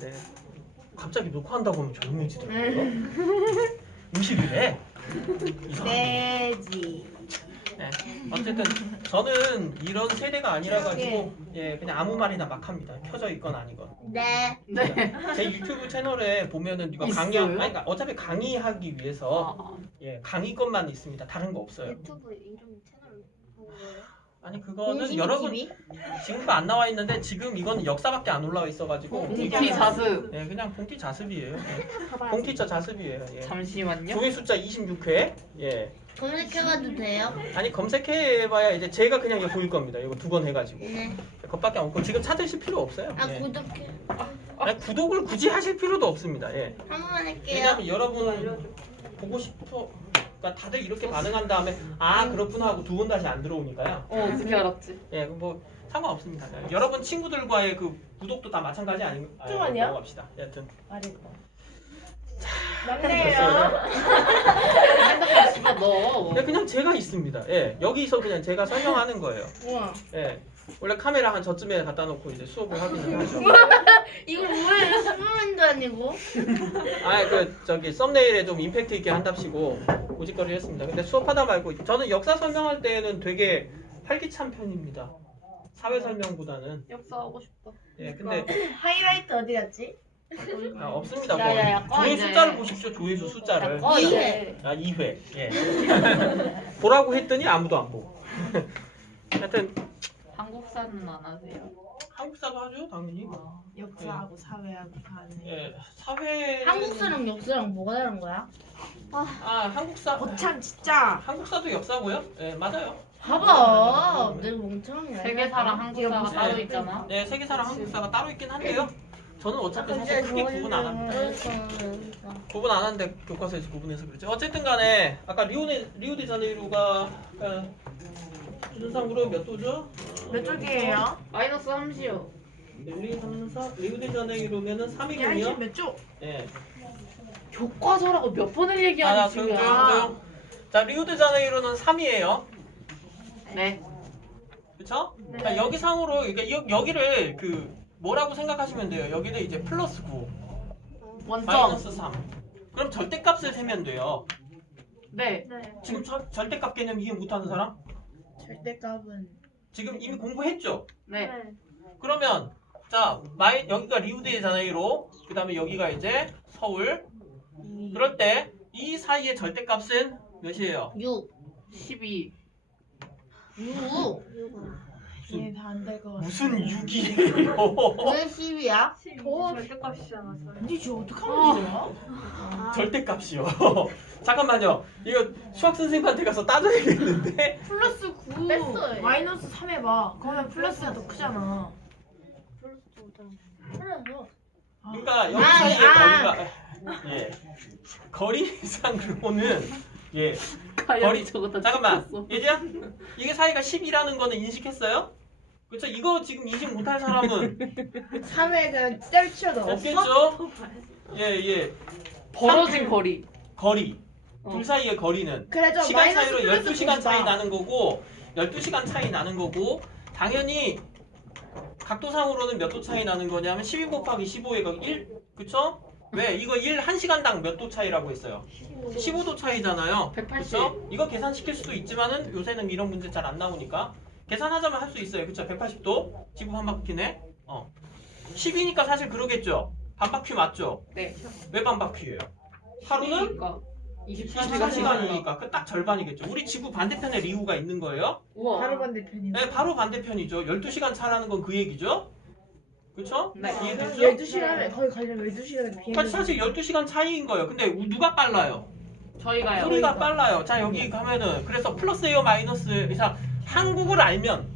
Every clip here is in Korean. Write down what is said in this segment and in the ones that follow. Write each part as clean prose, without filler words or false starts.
네. 갑자기 녹화한다고 하면 조용해지더라고요. 무시를 해. 돼지. 네. 어쨌든 저는 이런 세대가 아니라 가지고 예 그냥 아무 말이나 막 합니다. 켜져 있건 아니건. 네. 제 유튜브 채널에 보면은 이거 강의 있어요? 아니 그러니까 어차피 강의하기 위해서 예 강의 것만 있습니다. 다른 거 없어요. 유튜브 이름 채널 하는 거예요? 아니 그거는 공식이 여러분 TV? 지금도 안 나와 있는데 지금 이건 역사밖에 안 올라와 있어가지고 봉티 자습. 예 그냥 봉티 자습이에요. 예. 봉티자 자습이에요. 예. 잠시만요. 조회 숫자 26회. 예. 검색해봐도 돼요? 아니 검색해봐야 이제 제가 그냥 이거 보일 겁니다. 이거 2번 해가지고. 네. 그것밖에 없고 지금 찾으실 필요 없어요. 아 예. 구독해. 아니, 구독을 굳이 하실 필요도 없습니다. 예. 한 번만 할게요. 왜냐면 여러분 보고 싶어. 그러니까 다들 이렇게 반응한 다음에 아 그렇구나 하고 2번 다시 안 들어오니까요. 어떻게 알았지? 예, 뭐 상관없습니다. 예, 여러분 친구들과의 그 구독도 다 마찬가지 잠깐만요. 넘어갑시다. 여튼 말했다. 됐어요. 맞네요. 핸드폰 집어 넣어. 네, 그냥 제가 있습니다. 예, 여기서 그냥 제가 설명하는 거예요. 우와. 예, 원래 카메라 한 저쯤에 갖다 놓고 이제 수업을 하기는 하죠. 이걸 뭐예요? 수능도 아니고. 아, 그 저기 썸네일에 좀 임팩트 있게 한답시고 고짓거리 했습니다. 근데 수업하다 말고 저는 역사 설명할 때는 되게 활기찬 편입니다. 사회 설명보다는. 역사하고 싶다. 예, 근데 하이라이트 어디 갔지? 아, 없습니다. 뭐. 야야야, 꺼, 조회수 이제. 숫자를 보십시오. 조회수 숫자를. 꺼, 이해. 아 2회. 예. 보라고 했더니 아무도 안 보고. 하여튼 한국사는 안 하세요. 한국사도 하죠, 당연히. 역사하고 사회하고 다 하네. 예, 사회. 한국사랑 역사랑 뭐가 다른 거야? 아 한국사. 거참 진짜. 한국사도 역사고요. 예, 맞아요. 봐봐. 내가 멍청이야. 세계사랑 한국사가 무슨 따로 네. 있잖아. 네, 세계사랑 한국사가 따로 있긴 한데요. 저는 어차피 사실 크게 구분 안 합니다. 구분 안 하는데 교과서에서 구분해서 그렇죠. 어쨌든 간에 아까 리우데자네이루가 기준상으로 몇 도죠? 몇 쪽이에요? 마이너스 3시요. 리우데자네이루면은 야, 3위군요. 몇 쪽? 예. 교과서라고 몇 번을 아, 얘기하니 조용, 지금. 조용, 조용. 자, 리우데자네이루는 3위예요. 네. 그렇죠? 자, 여기 상으로 그러니까 여기를 그 뭐라고 생각하시면 돼요. 여기를 이제 플러스 9, 원점. 마이너스 3. 그럼 절대값을 세면 돼요. 네. 지금 절대값 개념 이해 못하는 사람? 절대값은 지금 이미 공부했죠? 네. 그러면 자 여기가 리우데자네이루 그 다음에 여기가 이제 서울 그럴 때 이 사이의 절대값은 몇이에요? 6. 12. 6. 이해 다안 될 것 같아. 무슨 6이에요? 왜 10이야? 절대값이잖아. 근데 저 어떡하면 되죠? 절대값이요. 잠깐만요. 이거 수학 선생님한테 가서 따져야겠는데. 플러스 9 뺐어요. 마이너스 3 해봐. 그러면 플러스가 더 크잖아. 아, 그러니까 여기 아니, 사이의 아. 거리가 예 거리상으로는 예 가연이 저거 다 잠깐만 찍혔어. 얘들아 이게 사이가 10이라는 거는 인식했어요? 그렇죠? 이거 지금 인식 못할 사람은 3에 그냥 때려치워 넣었어? 없겠죠? 예 벌어진 거리. 거리 어. 둘 사이의 거리는 그래 좀 시간 마이너스 차이로 플러스 12시간 차이 90이다. 나는 거고 12시간 차이 나는 거고 당연히 각도상으로는 몇 도 차이 나는 거냐면 12 곱하기 15의 1 그쵸? 왜? 이거 1시간당 몇 도 차이라고 했어요? 15도 차이잖아요 180. 그쵸? 이거 계산시킬 수도 있지만은 요새는 이런 문제 잘 안 나오니까 계산하자면 할 수 있어요 그쵸? 180도 지구 한 바퀴네 10이니까 사실 그러겠죠? 반바퀴 맞죠? 네. 왜 반바퀴예요? 하루는 24시간. 24시간이니까 그 딱 절반이겠죠. 우리 지구 반대편에 리우가 있는 거예요? 우와. 바로 반대편이네. 네, 바로 반대편이죠. 12시간 차라는 건 그 얘기죠? 그쵸? 네. 이해됐죠? 12시간에 거의 가려면 12시간에 비행기. 그러니까 사실 12시간 차이인 거예요. 근데 누가 빨라요? 저희가요. 우리가 빨라요. 자, 여기 가면은 그래서 플러스예요, 마이너스. 그래서 한국을 알고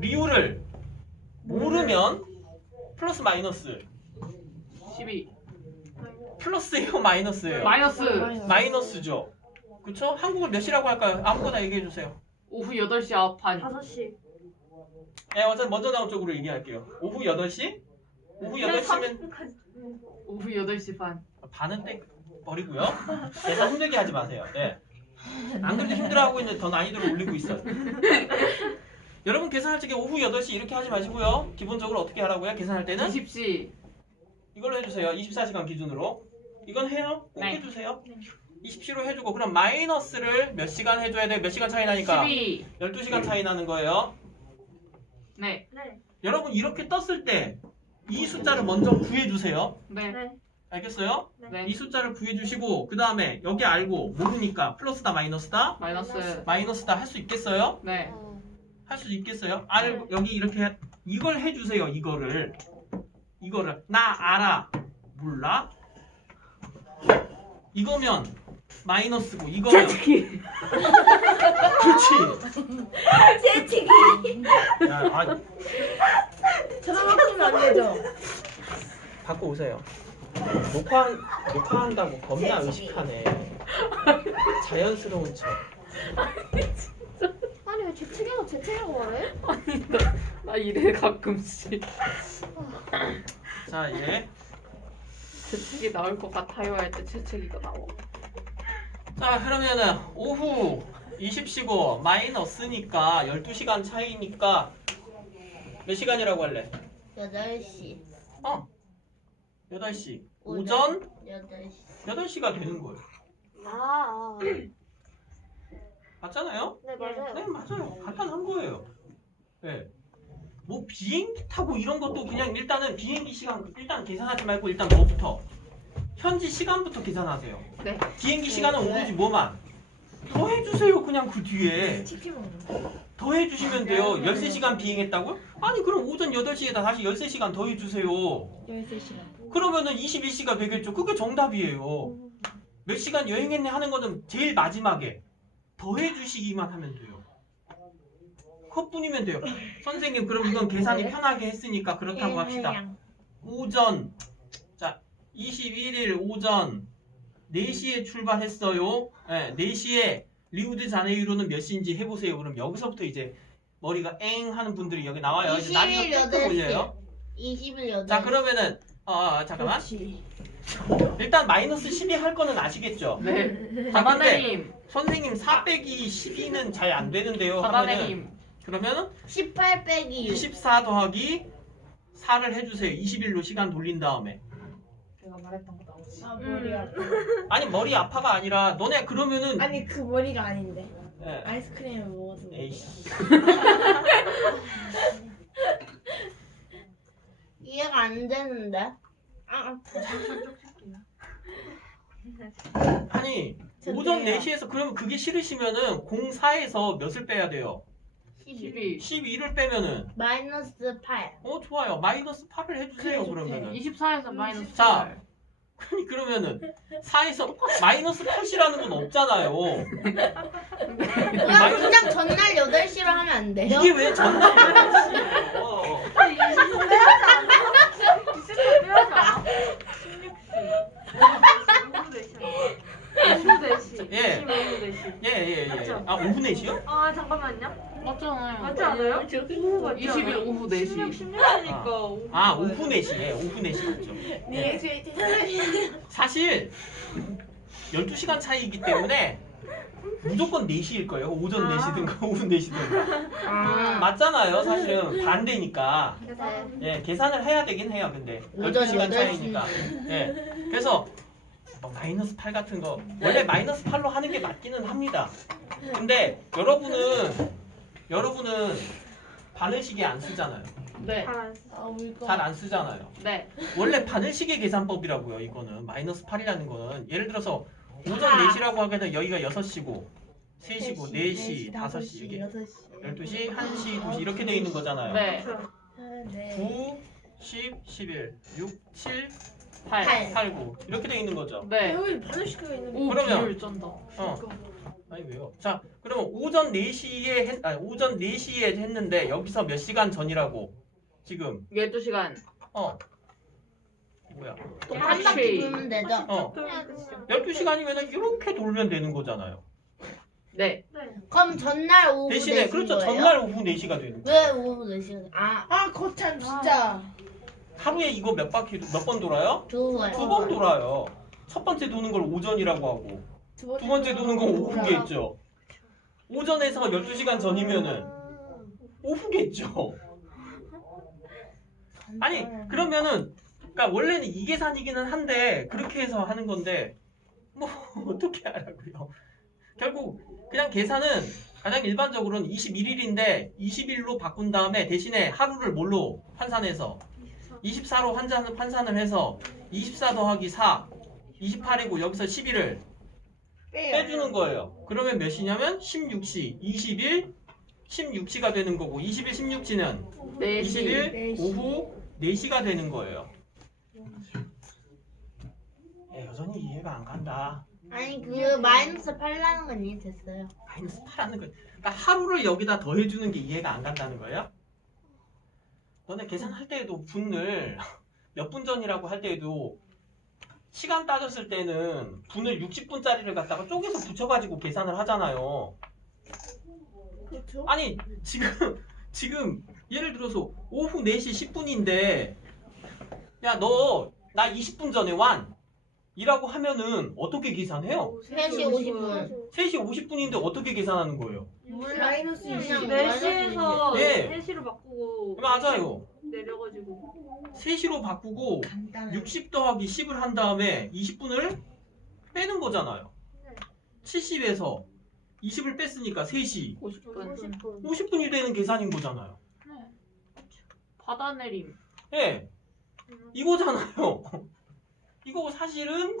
리우를 모르면 플러스 마이너스. 12. 플러스예요, 마이너스예요? 마이너스. 마이너스죠. 그쵸? 한국을 몇이라고 할까요? 아무거나 얘기해 주세요. 오후 8시 반. 5시. 네, 먼저 나온 쪽으로 얘기할게요. 오후 8시? 오후 8시면 오후 8시 반. 반은 떼버리고요. 계산 힘들게 하지 마세요. 네. 안 그래도 힘들어하고 있는데 더 난이도를 올리고 있어요. 여러분 계산할 적에 오후 8시 이렇게 하지 마시고요. 기본적으로 어떻게 하라고요? 계산할 때는 20시. 이걸로 해주세요. 24시간 기준으로. 이건 해요? 꼭 네. 해주세요. 20시로 해주고 그럼 마이너스를 몇 시간 해줘야 돼? 몇 시간 차이 나니까? 12. 12시간 차이 나는 거예요. 네. 네. 여러분 이렇게 떴을 때 이 숫자를 먼저 구해주세요. 네. 네. 알겠어요? 네. 이 숫자를 구해주시고 그 다음에 여기 알고 모르니까 플러스다 마이너스다? 마이너스. 마이너스다 할 수 있겠어요? 네. 할 수 있겠어요? 여기 이렇게 이걸 해주세요. 이거를 나 알아 몰라? 이거면 마이너스고 이거면 솔직히. 그렇지. 재치기. 야, 저도 바꾸면 안 되죠? 바꿔 오세요. 녹화한다고 겁나 의식하네. 자연스러운 척. 아니 왜 재채기라고 말해? 나 이래 가끔씩. 자, 얘. 재채기 나올 것 같아요 할 때 재채기가 나와. 자, 그러면은 오후 20시고 마이너스니까 12시간 차이니까 몇 시간이라고 할래? 8시. 8시. 오전 8시. 8시가 되는 거예요. 아. 맞잖아요? 네 맞아요. 네, 맞아요. 간단한 거예요. 네. 뭐 비행기 타고 이런 것도 그냥 일단은 비행기 시간 일단 계산하지 말고 일단 뭐부터? 현지 시간부터 계산하세요. 네. 비행기 시간은 오로지 뭐만? 더 해주세요. 그냥 그 뒤에. 치킨 먹는 더 해주시면 돼요. 13시간 비행했다고요? 아니 그럼 오전 8시에다 다시 13시간 더 해주세요. 13시간. 그러면은 21시가 되겠죠. 그게 정답이에요. 몇 시간 여행했네 하는 거는 제일 마지막에 더 해주시기만 하면 돼요. 그것뿐이면 돼요. 선생님 그럼 이건 계산이 편하게 했으니까 그렇다고 합시다. 오전 자 21일 오전 4시에 출발했어요. 네, 4시에 리우드자네이루는 몇 시인지 해보세요. 그럼 여기서부터 이제 머리가 엥 하는 분들이 여기 나와요. 이제 20일 나이가 쭉 올려요. 20일 8시. 자 그러면은 잠깐만. 그렇지. 일단 마이너스 12 할 거는 아시겠죠? 네. 자, 근데 바다네님. 선생님 4 빼기 12는 잘 안 되는데요. 하면은 바다네님. 그러면은 18 빼기 6. 24 더하기 4를 해주세요. 21로 시간 돌린 다음에. 제가 말했던 거 나오지. 아 머리가 아파. 아니 머리 아파가 아니라 너네 그러면은 아니 그 머리가 아닌데. 예. 아이스크림을 먹어서. 에이씨. 이해가 안 되는데. 아니 오전 4시에서 그러면 그게 싫으시면은 04에서 몇을 빼야 돼요? 12. 12를 빼면은 마이너스 8. 좋아요. 마이너스 8을 해주세요. 그래, 그러면은 24에서 마이너스 자. 8. 아니 그러면은 4에서 마이너스 8이라는 건 없잖아요. 그냥 전날 8시로 하면 안 돼요? 이게 왜 전날 8시예요? 예. 예. 맞죠? 아 오후 4시요? 아 잠깐만요. 맞잖아요. 맞지 않아요? 맞지 20일 않아요? 오후 4시. 16이니까 오후 4시에 오후 4시 맞죠? 네 예수의 사실 12시간 차이이기 때문에 무조건 4시일 거예요. 오전 4시든가 오후 4시든가. 아. 맞잖아요. 사실은 반대니까. 네. 예, 계산을 해야 되긴 해요. 근데 오전 12시간 8시. 차이니까. 예. 그래서 마이너스 8 같은 거 원래 마이너스 8로 하는 게 맞기는 합니다. 근데 여러분은 바늘시계 안 쓰잖아요. 네. 잘 안 쓰잖아요. 네. 원래 바늘시계 계산법이라고요. 이거는 마이너스 8이라는 거는 예를 들어서 오전 아. 4시라고 하게는 여기가 6시고 3시고 4시, 5시 이게 8시. 12시, 1시, 2시 이렇게 돼 있는 거잖아요. 네. 네. 9, 10, 11, 6, 7, 8. 8, 9 이렇게 돼 있는 거죠. 네. 여기 바늘시계가 있는데. 오, 그러면- 비율 쩐다. 아니 왜요? 자, 그러면 오전 4시에 했는데 여기서 몇 시간 전이라고? 지금 12시간. 뭐야? 한 바퀴 돌면 되죠? 12시간이면 이렇게 돌면 되는 거잖아요. 네. 그럼 전날 오후 대신에 4시인 그렇죠. 거예요? 전날 오후 4시가 되는 거예요. 왜 오후 4시가? 아 거참 진짜. 하루에 이거 몇 번 돌아요? 두 번. 2번 돌아요. 첫 번째 도는 걸 오전이라고 하고 두 번째 도는 건 오후겠죠. 오전에서 12시간 전이면은 오후겠죠. 아니 그러면은 그러니까 원래는 이 계산이기는 한데 그렇게 해서 하는 건데 뭐 어떻게 하라고요? 결국 그냥 계산은 가장 일반적으로는 21일인데 20일로 바꾼 다음에 대신에 하루를 뭘로 환산해서 24로 환산을 해서 24 더하기 4 28이고 여기서 11을 빼주는 거예요. 그러면 몇이냐면 16시 20일 16시가 되는 거고 20일 16시는 4시. 20일 오후 4시가 되는 거예요. 여전히 이해가 안 간다. 아니 그 마이너스 8라는 건 이해됐어요. 마이너스 8하는 거. 그러니까 하루를 여기다 더해주는 게 이해가 안 간다는 거예요? 너네 계산할 때에도 분을 몇 분 전이라고 할 때에도 시간 따졌을 때는 분을 60분짜리를 갖다가 쪼개서 붙여가지고 계산을 하잖아요. 그렇죠. 아니 지금 예를 들어서 오후 4시 10분인데 야 너 나 20분 전에 완 이라고 하면은 어떻게 계산해요? 3시 50분. 3시 50분인데 어떻게 계산하는 거예요? 마이너스 그냥 20. 마이너스 4시에서 네. 3시로 바꾸고 맞아요. 내려가지고 3시로 바꾸고 간단해. 60 더하기 10을 한 다음에 20분을 빼는 거잖아요. 70에서 20을 뺐으니까 3시 50분. 50분이 되는 계산인 거잖아요. 네. 받아내림. 예, 이거잖아요. 이거 사실은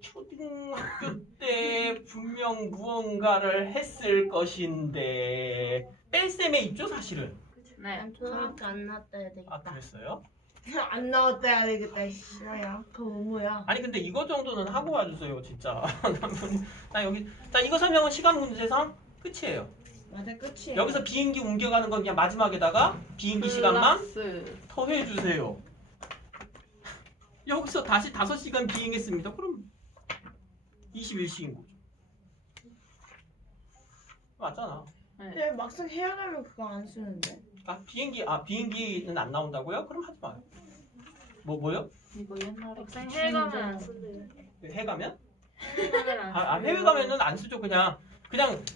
초등학교 때 분명 무언가를 했을 것인데 뺄셈에 있죠 사실은. 네. 난 초등학교 안 나왔다 해야 되겠다. 아 그랬어요? 안 나왔다 해야 되겠다. 싫어요. 그거 뭐야? 아니 근데 이거 정도는 하고 와주세요 진짜. 나 여기 자 이거 설명은 시간 문제상 끝이에요. 맞아 끝이에요. 여기서 비행기 옮겨가는 건 그냥 마지막에다가 비행기 시간만 플러스. 더해주세요. 여기서 다시 5시간 비행했습니다. 그럼 21시인 거죠. 맞잖아. 근데 막상 해야 가면 그거 안 쓰는데. 비행기는 안 나온다고요? 그럼 하지 마요. 뭐요? 이거 옛날에 막상 해외 가면 안 쓴대요. 해 가면? 해외 가면 안 해외 가면은 안 쓰죠. 그냥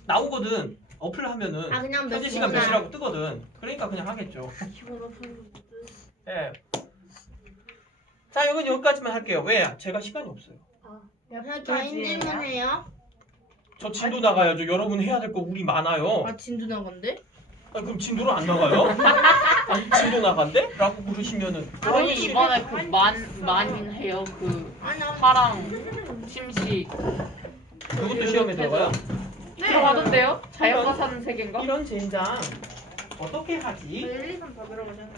나오거든. 어플 하면은 아 그냥 몇 현재 시간 몇 시간. 시라고 뜨거든. 그러니까 그냥 하겠죠. 기본 어플 예. 자, 이건 여기까지만 할게요. 왜? 제가 시간이 없어요. 그냥 개인 질문해요. 저 진도 나가야죠. 여러분 해야 될 거 우리 많아요. 아 진도 나간대? 아, 그럼 진도로 안 나가요? 아니, 진도 나간대? 라고 물으시면은 아니 이번에 그 만해요 그 아니 나 파랑 침식 그것도 시험에 들어가요? 들어가던데요? 자연과 사는 세계인가? 이런 젠장 어떻게 하지? 1, 2, 3 받으라고 하잖아요.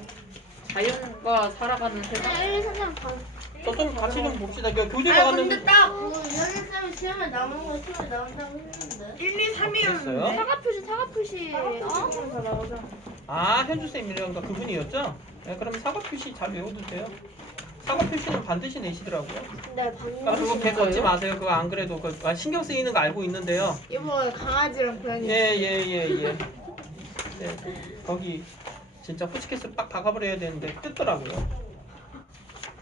자연과 살아가는 세상. 1, 2, 3 은 저 좀 같이 좀 봅시다. 교재 아 근데 나갔는데 딱그 연습생이 시험에 나오는 거 시험에 나온다고 했는데. 1, 2, 3이었는데. 됐어요? 사과 표시 다 나오잖아. 아, 현주쌤이라던가 그분이었죠? 네, 그럼 사과 표시 잘 외워두세요. 사과 표시는 반드시 내시더라고요. 네, 아, 그거 개 걷지 마세요. 그거 안 그래도 신경 쓰이는 거 알고 있는데요. 이거 강아지랑 고양이. 예. 네, 거기 진짜 후치케스 빡 박아버려야 되는데 뜯더라고요.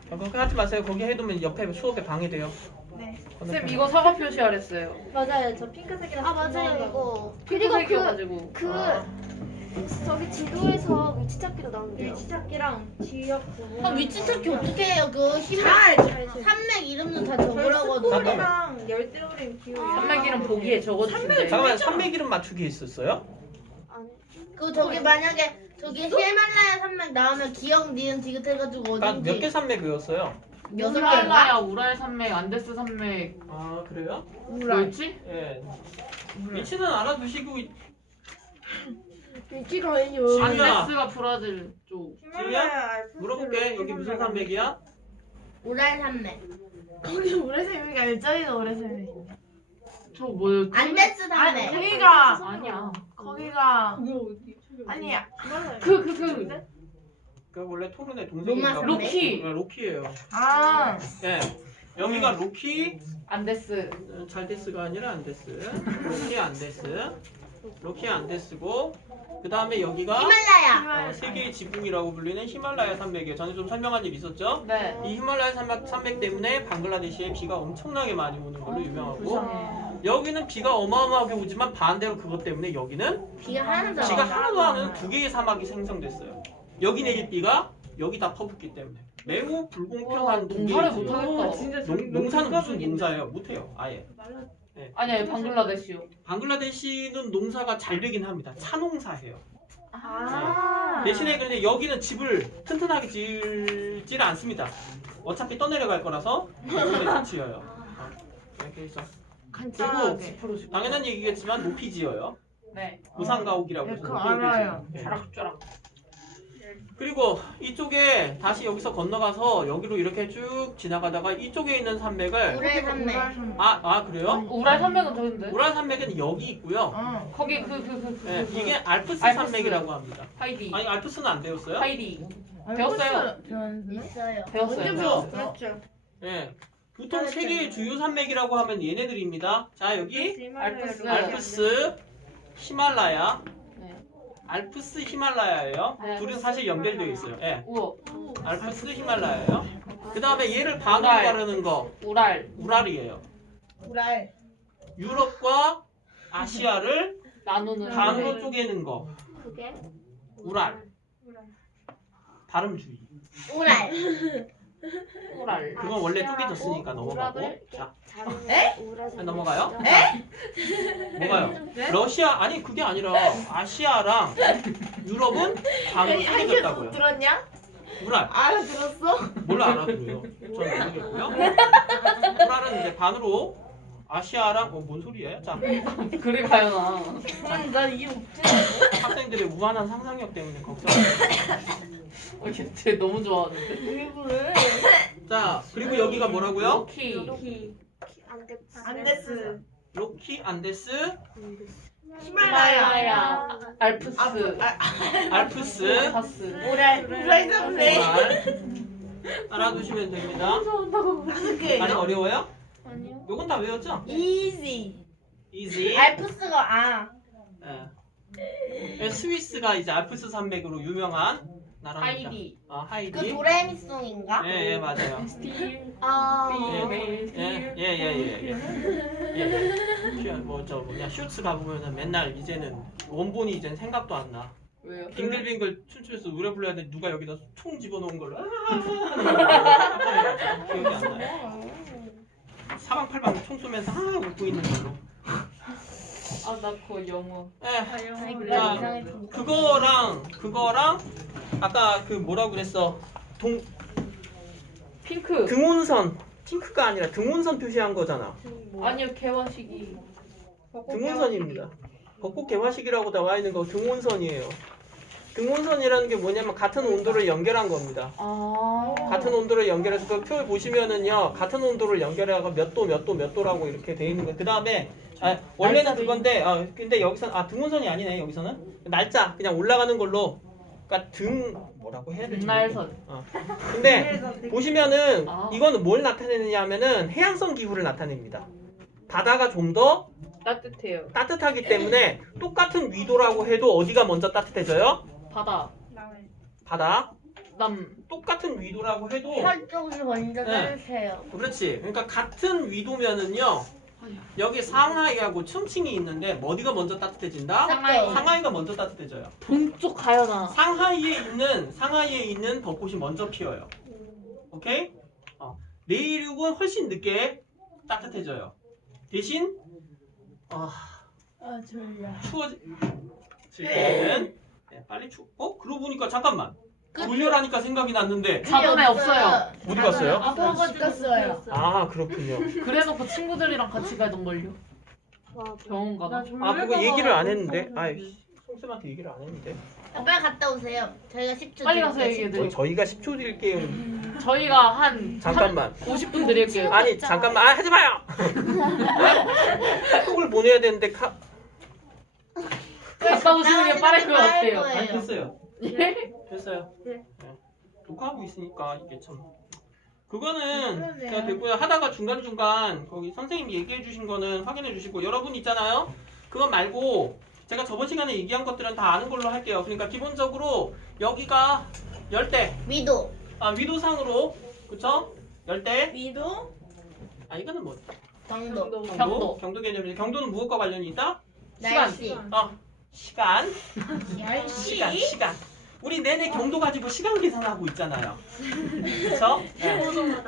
그거 하지 마세요. 거기 해두면 옆에 수업에 방해돼요. 네. 쌤 이거 사과 표시하랬어요. 맞아요. 저 핑크색이랑 아 맞아요 이거. 핑크색이어가지고. 저기 지도에서 위치 찾기도 나오는데요. 위치 찾기랑 지역 부분. 아 위치 찾기 어떻게 해요? 그 잘. 산맥 이름도 다 적으라고. 콜이랑 열대우림 기호. 산맥이름 보기에 적어주신대. 잠깐만, 산맥 이름 맞추기 있었어요? 아니. 그 저기 만약에 저기 히말라야 산맥 나오면 기억 니은 디귿 해가지고 몇 개 어딘지 산맥 외웠어요? 6개인가? 히말라야, 우랄 산맥, 안데스 산맥 아, 그래요? 뭐였지? 예. 위치는 알아두시고 위치가 아니요. 지우야. 안데스가 브라질 쪽. 물어볼게. 여기 무슨 산맥이야? 우랄 산맥. 거기 오래생이가 아니라 저기가 오래생이. 저 뭐였지? 안데스 아니 산맥. 거기가 아니야. 거기가 그게 어디? 아니야. 그 원래 토론의 동생인가 로마 봐. 로키. 네, 로키예요. 아. 예. 여기가 로키, 안데스. 잘데스가 아니라 안데스. 로키 안데스. 로키 안데스고 그 다음에 여기가 히말라야. 세계의 지붕이라고 불리는 히말라야 산맥이에요. 전에 좀 설명한 일 있었죠? 네. 이 히말라야 산맥 때문에 방글라데시에 비가 엄청나게 많이 오는 걸로 유명하고 불쌍해. 여기는 비가 어마어마하게 오지만 반대로 그것 때문에 여기는 비가 하나도 안 비가 와. 하나도 안 오는 두 개의 사막이 생성됐어요. 여기 내릴 비가 여기다 퍼붓기 때문에 매우 불공평한 두 개의 농사를 지역. 못하겠다. 진짜 농사는 무슨 농사예요? 못해요. 아예. 아니야 방글라데시요. 방글라데시는 농사가 잘 되긴 합니다. 차농사예요. 아. 대신에 그런데 여기는 집을 튼튼하게 지을 않습니다. 어차피 떠내려갈 거라서 집을 지어요. 이렇게 해서 간단하게. 당연한 얘기겠지만 높이 지어요. 네. 무상가옥이라고 네, 해서 그거 높이 알아요. 지어요. 네. 벼락벼락. 그리고 이쪽에 다시 여기서 건너가서 여기로 이렇게 쭉 지나가다가 이쪽에 있는 산맥을 우레 산맥. 그래요? 우랄 산맥은 저긴데. 우랄 산맥은 여기 있고요. 어. 거기 네, 이게 알프스 알프스. 산맥이라고 합니다. 하이디. 아니 알프스는 안 배웠어요? 하이디. 배웠어요. 있어요. 배웠어요. 언제 배웠어? 그렇죠. 네. 보통 세 개의 주요 산맥이라고 하면 얘네들입니다. 자 여기 알프스. 알프스, 히말라야. 네. 알프스, 히말라야예요. 네. 둘은 사실 연결되어 있어요. 예. 우와. 알프스, 히말라야예요. 그 다음에 얘를 반으로 우랄. 가르는 거 우랄. 우랄이에요. 우랄. 유럽과 아시아를 나누는. 반으로 쪼개는 거 그게 우랄. 발음 주의. 우랄. 우랄. 그건 원래 쪼개졌으니까 넘어가고. 자, 에? 넘어가요? 뭐가요? 러시아 아니 그게 아니라 아시아랑 유럽은 반으로 쪼개졌다고요. 들었냐? 우랄. 알아들었어? 몰라 알아들어요. 저는 모르겠고요. 우랄은 이제 반으로 아시아랑 뭔 소리예요? 자, 그래 가연아. 난 이해 못해. 학생들의 무한한 상상력 때문에 걱정해요. 쟤 너무 좋아하는데. 왜 그래? 자, 그리고 여기가 뭐라고요? 키. 안데스. 로키, 안데스, 히말라야. 알프스. 알프스, 파스. 우랄 선배. 우랄. 알아두시면 됩니다. 5개. 많이 어려워요? 아니요. 요건 다 외웠죠? 이지. 이지. 알프스가 예. 스위스가 이제 알프스 산맥으로 유명한 나라입니다. 하이디. 하이디. 그 도레미송인가? 예, 맞아요. 아. 슈츠 가보면은 맨날 이제는 원본이 이젠 생각도 안 나. 왜요? 빙글빙글 춤추면서 노래 불러야 돼. 누가 여기다 총 집어넣은 걸로. 기억이 안 나요. 사방팔방 총 쏘면서 웃고 있는 걸로. 나 그거 영어. 예. 나 자, 이상했습니다. 그거랑 아까 그 뭐라고 그랬어? 핑크. 등온선. 핑크가 아니라 등온선 표시한 거잖아. 아니요 개화식이. 등온선입니다. 벚꽃 개화식이라고 나와 있는 거 등온선이에요. 등온선이라는 게 뭐냐면 같은 온도를 연결한 겁니다. 같은 온도를 연결해서 그 표 보시면은요, 같은 온도를 연결해서 몇 도라고 이렇게 돼 있는 거예요. 그 다음에 원래는 그건데, 근데 여기서 등온선이 아니네. 여기서는 날짜 그냥 올라가는 걸로, 그러니까 뭐라고 해야 되지? 등날선. 근데 보시면은 아. 이거는 뭘 나타내느냐면은 해양성 기후를 나타냅니다. 바다가 좀 더 따뜻해요. 따뜻하기 때문에 똑같은 위도라고 해도 어디가 먼저 따뜻해져요? 바다. 바다. 남. 똑같은 위도라고 해도 혈쪽이 먼저 네. 따르세요. 그렇지. 그러니까 같은 위도면은요. 여기 상하이하고 층칭이 있는데 어디가 먼저 따뜻해진다? 상하이. 상하이가 먼저 따뜻해져요. 동쪽 가연아. 상하이에 있는 벚꽃이 먼저 피어요. 오케이? 내륙은 훨씬 늦게 따뜻해져요. 대신 졸려. 추워질 때는 빨리 그러고 보니까 잠깐만. 돌려라니까 생각이 났는데 자동에 없어요. 어디 갔어요? 아빠가 죽었어요. 아 그렇군요. 그래놓고 친구들이랑 같이 가던 걸요. 병원 가봐. 그거 얘기를 안 했는데. 송쌤한테 얘기를 안 했는데. 빨리 갔다 오세요. 저희가 10초 빨리 가서 드릴게요. 얘기해드릴게요. 저희가 10초 드릴게요. 저희가 한 잠깐만. 50분 드릴게요. 아니 잠깐만. 하지 마요. 카톡을 보내야 되는데 갔다 오시는 게 빠를 것 같아요. 아니 됐어요. 예? 됐어요. 네. 녹화하고 있으니까 이게 참. 그거는 그러네요. 제가 됐고요. 하다가 중간중간 거기 선생님이 얘기해 주신 거는 확인해 주시고 여러분 있잖아요. 그거 말고 제가 저번 시간에 얘기한 것들은 다 아는 걸로 할게요. 그러니까 기본적으로 여기가 열대. 위도. 위도상으로 그쵸? 열대. 위도? 이거는 뭐 경도. 경도. 경도 개념이 경도는 무엇과 관련이 있다? 날씨. 시간. 날씨. 시간. 우리 내내 경도 가지고 시간 계산하고 있잖아요. 그렇죠?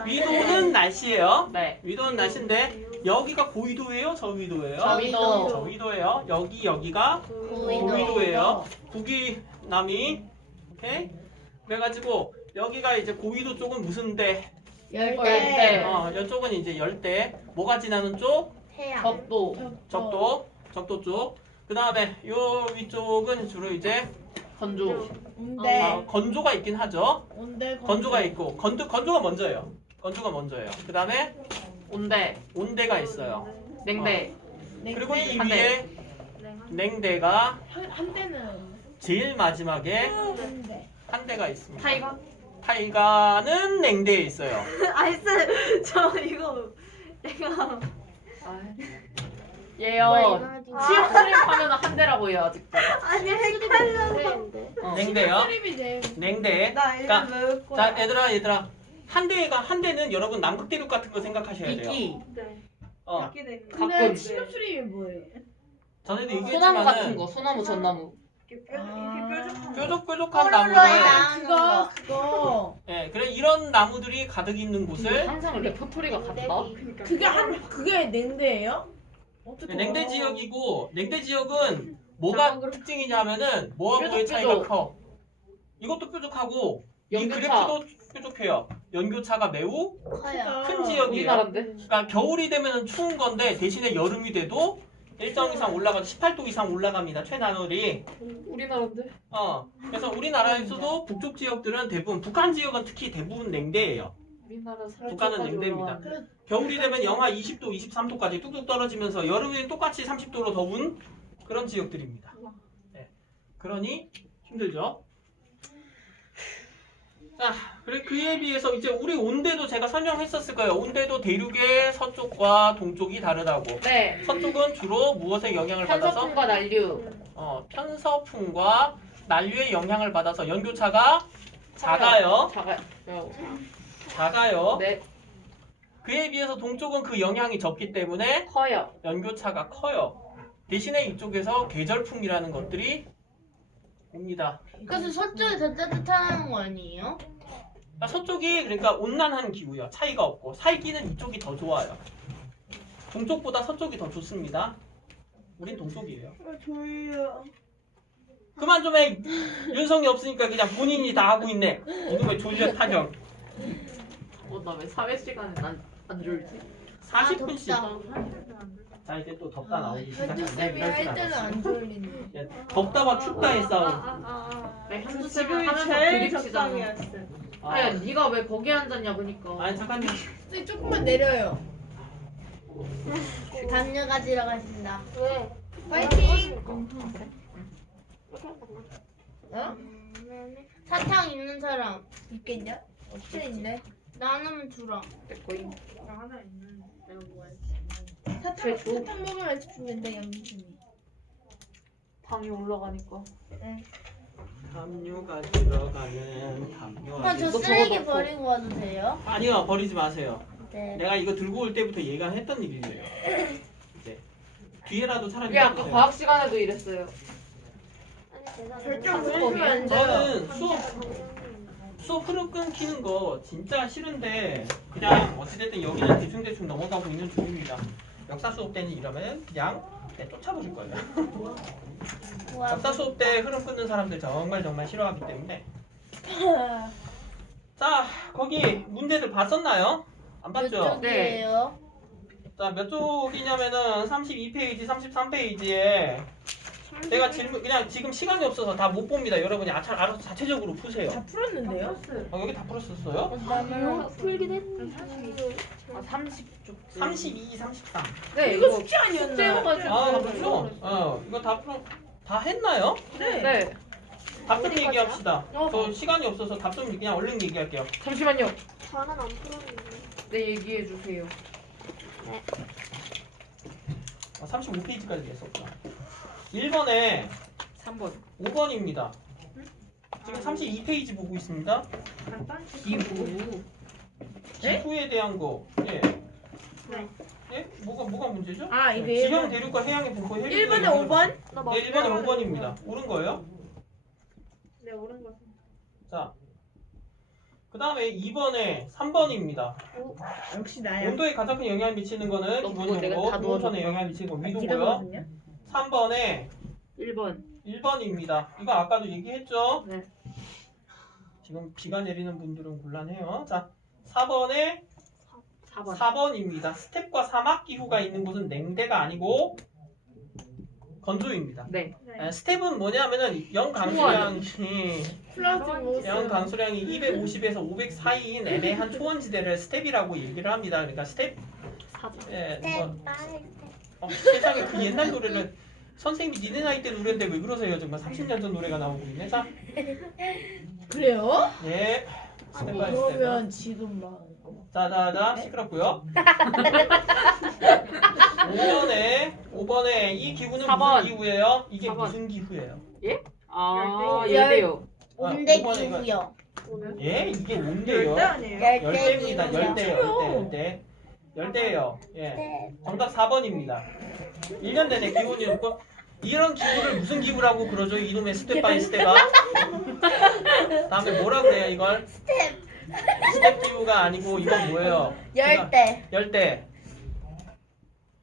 위도는 날씨예요. 네. 위도는 날씨인데 여기가 고위도예요, 저위도예요? 저위도. 저위도예요. 여기가 고위도예요. 북위남이. 오케이? 그래가지고 여기가 이제 고위도 쪽은 무슨 대? 열대. 이쪽은 이제 열대. 뭐가 지나는 쪽? 태양. 적도. 적도 쪽. 그 다음에 요 위쪽은 주로 이제 건조. 온대. 건조가 있긴 하죠. 온대. 건조가 있고 건조가 먼저예요. 건조가 먼저예요. 그 다음에 온대. 온대가 있어요. 냉대. 그리고 이 한대. 위에 냉대가 한대는 제일 마지막에 한대. 한 대가 있습니다. 타이가. 타이가는 냉대에 있어요. 아이스 저 이거 내가 얘요. 치아 스림 하면 한 대라고 해요 아직도. 아니 헷갈려서 냉대요. 스트립이네. 냉대. 나 그러니까 이름 외울 거야. 자, 얘들아. 한 대는 여러분 남극대륙 같은 거 생각하셔야 돼요. 이끼. 네. 근데 가끔. 스트립이 뭐예요? 전에도 소나무 같은 얘기했지만은 거. 소나무 전나무. 뾰족뾰족한 뽀로로에 나무들. 나오는 거. 그거. 예, 그래 이런 나무들이 가득 있는 곳을 항상 레퍼토리가 같다. 그게 냉대예요? 어떻게 냉대 알아? 지역이고 냉대 지역은 뭐가 특징이냐면은 뭐하고의 뾰족, 차이가 뾰족. 커. 이것도 뾰족하고 이 연교차. 그래프도 뾰족해요. 연교차가 매우 커요. 큰 지역이에요. 우리나라인데. 그러니까 겨울이 되면은 추운 건데 대신에 여름이 돼도 일정 이상 올라가도 18도 이상 올라갑니다. 최난월이. 우리나라인데. 그래서 우리나라에서도 북쪽 지역들은 대부분 북한 지역은 특히 대부분 냉대예요. 우리나라 북한은 냉대입니다. 겨울이 되면 영하 20도, 23도까지 뚝뚝 떨어지면서 여름에는 똑같이 30도로 더운 그런 지역들입니다. 네. 그러니 힘들죠. 자, 그래 그에 비해서 이제 우리 온대도 제가 설명했었을 거예요. 온대도 대륙의 서쪽과 동쪽이 다르다고. 네. 서쪽은 주로 무엇의 영향을 받아서? 편서풍과 난류. 편서풍과 난류의 영향을 받아서 연교차가 작아요. 작아요. 네. 그에 비해서 동쪽은 그 영향이 적기 때문에 커요. 연교차가 커요. 대신에 이쪽에서 계절풍이라는 것들이 옵니다. 그래서 서쪽이 더 따뜻한 거 아니에요? 서쪽이 그러니까 온난한 기후요. 차이가 없고 살기는 이쪽이 더 좋아요. 동쪽보다 서쪽이 더 좋습니다. 우린 동쪽이에요. 졸려. 그만 좀 해. 윤성이 없으니까 그냥 본인이 다 하고 있네. 이놈의 졸려 타령. 나 왜 사회 시간에 안 졸지? 40분씩. 덥다. 자 이제 또 덥다 나오기 현주 쌤이 할 때는 안 졸리네. 덥다와 춥다의 싸움. 현수 쌤은 지금이 하면서 제일 드립치잖아. 적당이었어. 아니 네가 왜 거기 앉았냐 그니까. 아니 잠깐만. 쌤 조금만 내려요. 담요 가지러 가신다. 왜? 파이팅. 어? 사탕 있는 사람. 있겠냐? 없지 있네. 나누면 주라. 내 거임. 나 하나 있는데 내가 뭐할지. 사탕 먹으면 주는데 양심이. 당이 올라가니까. 담요가 들어가는 담요. 오빠 저 이거 쓰레기 적어놓고. 버리고 와도 돼요? 아니요 버리지 마세요. 네. 내가 이거 들고 올 때부터 얘가 했던 일이에요. 이제 뒤에라도 차라리. 우리 아까 놔두세요. 과학 시간에도 이랬어요. 결정 보여주면 안 돼요. 저는 수업 흐름 끊기는 거 진짜 싫은데 그냥 어찌됐든 여기는 대충대충 넘어가고 있는 중입니다. 역사 수업 때는 이러면 그냥 쫓아버릴 거예요. 우와, 역사 수업 때 흐름 끊는 사람들 정말 싫어하기 때문에. 자 거기 문제들 봤었나요? 안 몇 봤죠? 쪽이에요? 자 몇 쪽이냐면은 32페이지, 33페이지에 내가 질문 그냥 지금 시간이 없어서 다 못 봅니다. 여러분이 알아서 자체적으로 푸세요. 다 풀었는데요? 여기 다 풀었었어요? 풀긴 했는데. 30쪽. 32, 33. 네 이거 숙제 아니었나? 숙제여가지고. 아 그렇죠. 이거 다 했나요? 네. 답 좀 어디까지야? 얘기합시다. 저 시간이 없어서 답 좀 그냥 얼른 얘기할게요. 잠시만요. 저는 안 풀었는데. 네 얘기해 주세요. 35페이지까지 했었구나. 1번에 3번. 5번입니다. 지금 32페이지 보고 있습니다. 기후. 기후에 대한 거. 예. 예? 뭐가 문제죠? 아, 네, 이게 지형 대륙과 해양의 분포 헬기 1번에 5번? 네, 1번에 5번입니다. 옳은 거예요? 네, 옳은 거. 자, 그 다음에 2번에 3번입니다. 역시 나야. 온도에 가장 큰 영향을 미치는 거는 너 그거 기본적으로 내가 다 기온천에 넣어줬다. 영향을 미치는 건 위도고요. 기다거든요. 3번에 1번. 1번입니다. 이거 아까도 얘기했죠? 네. 지금 비가 내리는 분들은 곤란해요. 자, 4번에 4번. 4번입니다. 스텝과 사막 기후가 있는 곳은 냉대가 아니고 건조입니다. 네. 스텝은 뭐냐면은 연 강수량이 플러스 연 강수량이 250에서 500 사이인 애매한 초원지대를 스텝이라고 얘기를 합니다. 그러니까 스텝 4번. 예, 뭐, 스텝 세상에 그 옛날 노래를 선생님이 니네 나이 때 노래인데 왜 그러세요? 정말 30년 전 노래가 나오고 있네. 자, 그래요? 예. 스텝 바이 스텝. 그러면 지금 막 자자자 시끄럽고요. 5번에 이 기후는 4번. 무슨 기후예요? 이게 4번. 무슨 기후예요? 아, 열대. 열대요. 온대 이번에 이거- 기후요. 예, 이게 온대요. 아니에요? 열대입니다. 기후요. 열대. 열대예요. 예. 정답 4번입니다. 1년 내내 기온이 높고 이런 기후를 무슨 기후라고 그러죠? 이놈의 스텝 바이 스텝아. 다음에 뭐라 그래요 이걸? 스텝 기후가 아니고 이건 뭐예요? 열대. 열대.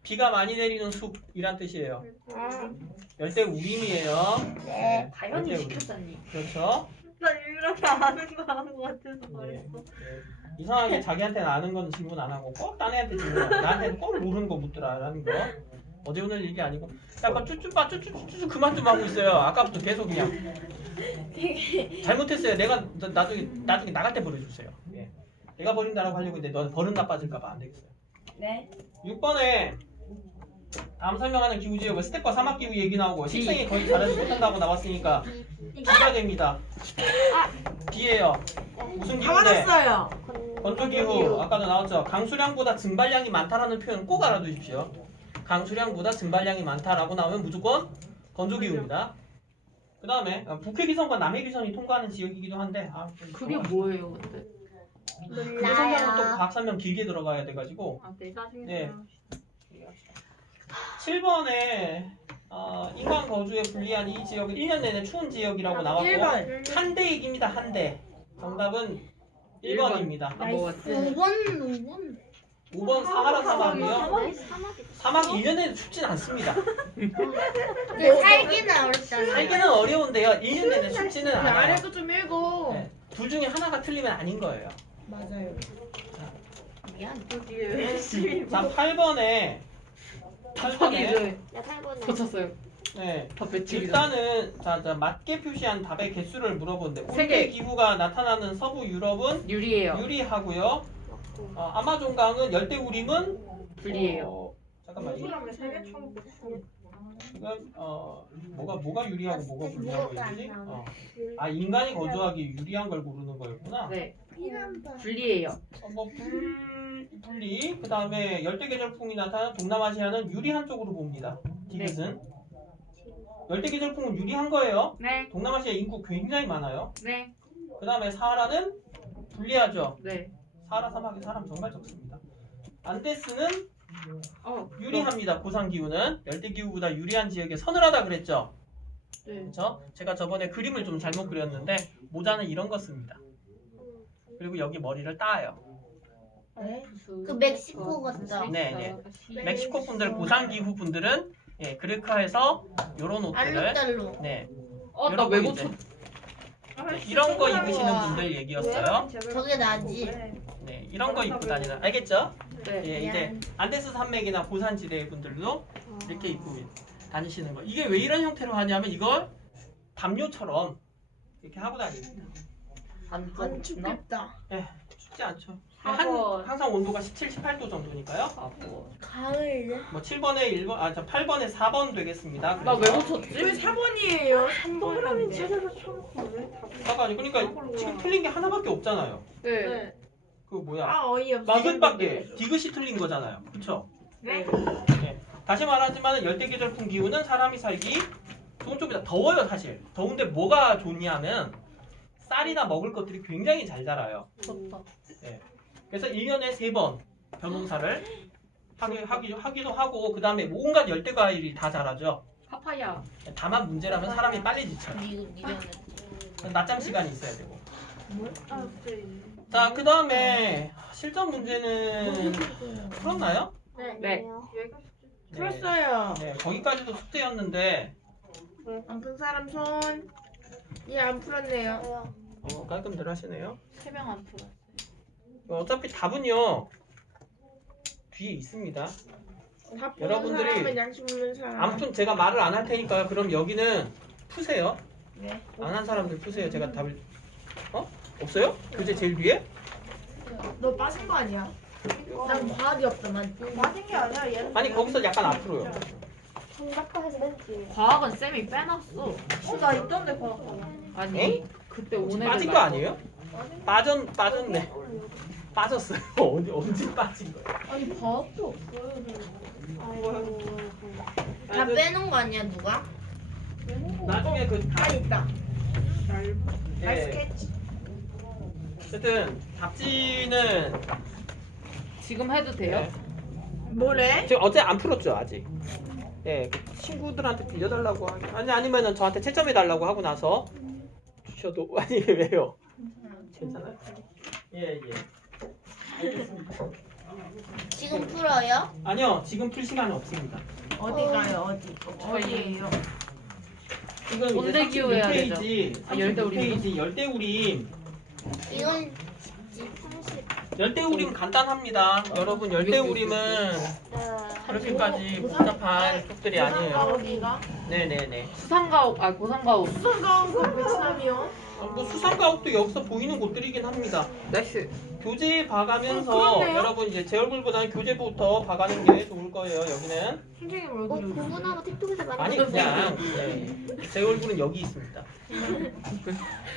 비가 많이 내리는 숲이란 뜻이에요. 열대 우림이에요. 네. 당연히 열대 우림. 시켰잖니. 그렇죠? 나 이렇게 아는 거 하는 거 같아서 네. 말했어. 이상하게 자기한테는 아는 건 질문 안 하고 꼭 딴 애한테 질문하고 나한테는 꼭 모르는 거 묻더라라는 거. 어제 오늘 얘기 아니고 약간 쭈쭈쭈쭈쭈 그만 좀 하고 있어요. 아까부터 계속 그냥 잘못했어요. 내가 나중에 나갈 때 버려주세요. 예. 내가 버린다라고 하려고 했는데 넌 버릇 나빠질까봐 안 되겠어요. 네. 6번에 다음 설명하는 기후지역은 스텝과 사막기후 얘기 나오고 식생이 거의 잘하지 못한다고 나왔으니까 B가 됩니다. B예요. 무슨 다 기후인데? 맞았어요. 건조기후 아까도 나왔죠. 강수량보다 증발량이 많다라는 표현 꼭 알아두십시오. 강수량보다 증발량이 많다라고 나오면 무조건 건조기후입니다. 그 다음에 북해기선과 남해기선이 통과하는 지역이기도 한데 그게 뭐예요, 근데? 그 설명은 또 몰라요. 과학 설명 길게 들어가야 돼가지고 아, 네. 나중에 네. 네. 7번에 인간 거주에 불리한 이 지역은 1년 내내 추운 지역이라고 나왔고 1번. 한대익입니다. 한대. 정답은 1번입니다. 아, 뭐 같지? 5번 5번 사하라 사막이요. 사막이 사막이 1년 내내 춥진 않습니다. 근데 살기는 어렵잖아요. 살기는 어려운데요. 1년 내내 춥지는 그 않아요. 아래도 좀 읽고. 네. 둘 중에 하나가 틀리면 아닌 거예요. 맞아요. 미안. 드디어 열심히 자, 8번에 이제 야 8번에 고쳤어요. 네. 다 배치기. 일단은 자 맞게 표시한 답의 개수를 물어보는데 세 온대 개. 기후가 나타나는 서부 유럽은 유리예요. 유리하고요. 아마존강은 열대 우림은 불리해요. 잠깐만 이거 사람의 세계 처음 지금 뭐가 유리하고 뭐가 불리한 뭐가 안 거지? 나오네. 인간이 거주하기 유리한 걸 고르는 거였구나. 네. 불리해요. 분리. 그 다음에 열대 계절풍이 나타나는 동남아시아는 유리한 쪽으로 봅니다. 디귿은 열대 계절풍은 유리한 거예요. 네. 동남아시아 인구 굉장히 많아요. 네. 그 다음에 사하라는 불리하죠. 네. 사하라 사막에 사람 정말 적습니다. 안데스는 어. 유리합니다. 고산 기후는 열대 기후보다 유리한 지역에 서늘하다 그랬죠. 네. 그렇죠? 제가 저번에 그림을 좀 잘못 그렸는데 모자는 이런 거 씁니다. 그리고 여기 머리를 따요. 네. 그 멕시코 같죠? 네. 멕시코 분들 고산 기후 분들은 그르카에서 이런 옷들을 알록달록. 네 나 왜 이제 고쳤? 이런 거 입으시는 분들 얘기였어요. 저게 나지. 네 이런 거 입고 다니는 알겠죠? 네. 예, 이제 미안. 안데스 산맥이나 고산 지대 분들도 이렇게 입고 다니시는 거. 이게 왜 이런 형태로 하냐면 이걸 담요처럼 이렇게 하고 다닙니다. 안 안 춥나? 춥겠다. 춥지 않죠. 4번. 항상 온도가 17, 18도 정도니까요. 4번. 가을. 뭐 7번에 1번, 8번에 4번 되겠습니다. 나 왜 그래서 고쳤지? 왜 4번이에요? 3번이라는데. 제대로 쳐놓고 왜 답을 아니 그러니까 지금 틀린 게 하나밖에 없잖아요. 네. 그 뭐야? 아 어이없어. 디귿이 틀린 거잖아요. 그렇죠? 네. 다시 말하지만 열대계절풍 기후는 사람이 살기 좋은 쪽이다. 더워요 사실. 더운데 뭐가 좋냐면 쌀이나 먹을 것들이 굉장히 잘 자라요. 좋다. 그래서 1년에 3번 벼농사를 하기도 하고 그 다음에 온갖 열대 과일이 다 자라죠. 파파야. 다만 문제라면 사람이 빨리 지쳐요. 이거는 낮잠 시간이 있어야 되고. 아, 네. 자, 그 다음에 실전 문제는 풀었나요? 네. 얘가 네. 풀었어요. 네, 거기까지도 숙제였는데 안 푼 사람 손. 예, 안 풀었네요. 깔끔들 하시네요. 3명 안 풀어. 어차피 답은요 뒤에 있습니다. 다 푼 여러분들이 사람은 양심 없는 사람. 아무튼 제가 말을 안 할 테니까 그럼 여기는 푸세요. 네. 안 한 사람들 푸세요. 제가 답을 없어요? 교재 제일 뒤에? 너 빠진 거 아니야? 난 과학이 없더만. 맞은 게 아니라 얘는 아니 거기서 약간 앞으로요. 정답과에서 냈지. 과학은 쌤이 빼놨어. 나 있던데 과학. 아니 엥? 그때 온 애들 빠진 거 아니에요? 빠졌네. 빠졌어요. 언제 빠진 거예요? 아니 과학도 없어요. 아이고. 다 빼놓은 거 아니야 누가? 나중에 그 아 있다. 예. 알 스케치. 어쨌든 답지는 지금 해도 돼요? 네. 뭐래? 지금 어제 안 풀었죠 아직. 예, 그 친구들한테 빌려달라고 아니면은 저한테 채점해 달라고 하고 나서 주셔도 아니 왜요? 괜찮아요? 예. 알겠습니다. 지금 풀어요? 아니요, 지금 풀 시간은 없습니다. 어디 가요? 어디? 어디예요? 지금 온대기호 해야 되죠. 36페이지, 열대우림. 36페이지 열대우림. 이건 30. 열대우림 간단합니다. 여러분 열대우림은 그렇게까지 복잡한 쪽들이 아니에요. 수상가옥인가? 네네네. 수상가옥 고상가옥. 수상가옥은 베트남이요? 뭐 수상가옥도 여기서 보이는 곳들이긴 합니다. 나이스. 교재 봐가면서 그렇네요. 여러분 이제 제 얼굴보다는 교재부터 봐가는 게 좋을 거예요. 여기는 선생님 어, 얼굴이 고문하고 틱톡에서 많이 아니 봤어요. 그냥 제 얼굴은 여기 있습니다.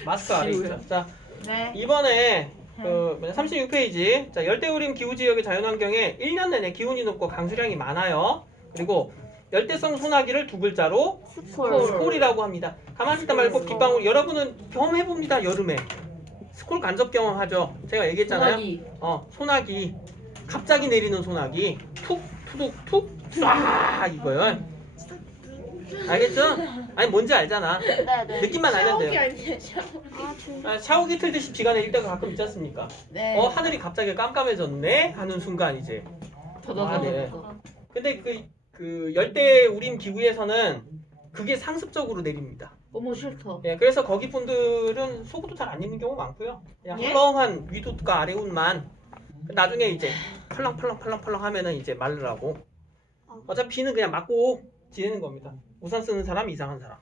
마스크 아래 있죠. 자 네. 이번에 그 36페이지 자 열대우림 기후지역의 자연환경에 1년 내내 기온이 높고 강수량이 많아요. 그리고 열대성 소나기를 두 글자로 스콜이라고 합니다. 가만히 있다 말고 빗방울 여러분은 경험해봅니다. 여름에 스콜 간접 경험하죠. 제가 얘기했잖아요. 소나기. 소나기 갑자기 내리는 소나기 툭 투둑 툭 이거요. 알겠죠? 아니 뭔지 알잖아. 네네. 느낌만 알면 돼요. 아니에요. 아 진짜. 샤워기 틀듯이 비가 내릴 때가 가끔 있지 않습니까? 네. 하늘이 갑자기 깜깜해졌네 하는 순간 이제 아, 네. 근데 그 열대 우림 기후에서는 그게 상습적으로 내립니다. 너무 싫다. 예, 그래서 거기 분들은 속옷도 잘 안 입는 경우 많고요. 그냥 예? 헐렁한 위옷과 아래옷만 나중에 이제 펄렁 하면은 이제 마르라고. 어차피 비는 그냥 맞고 지내는 겁니다. 우산 쓰는 사람 이상한 사람.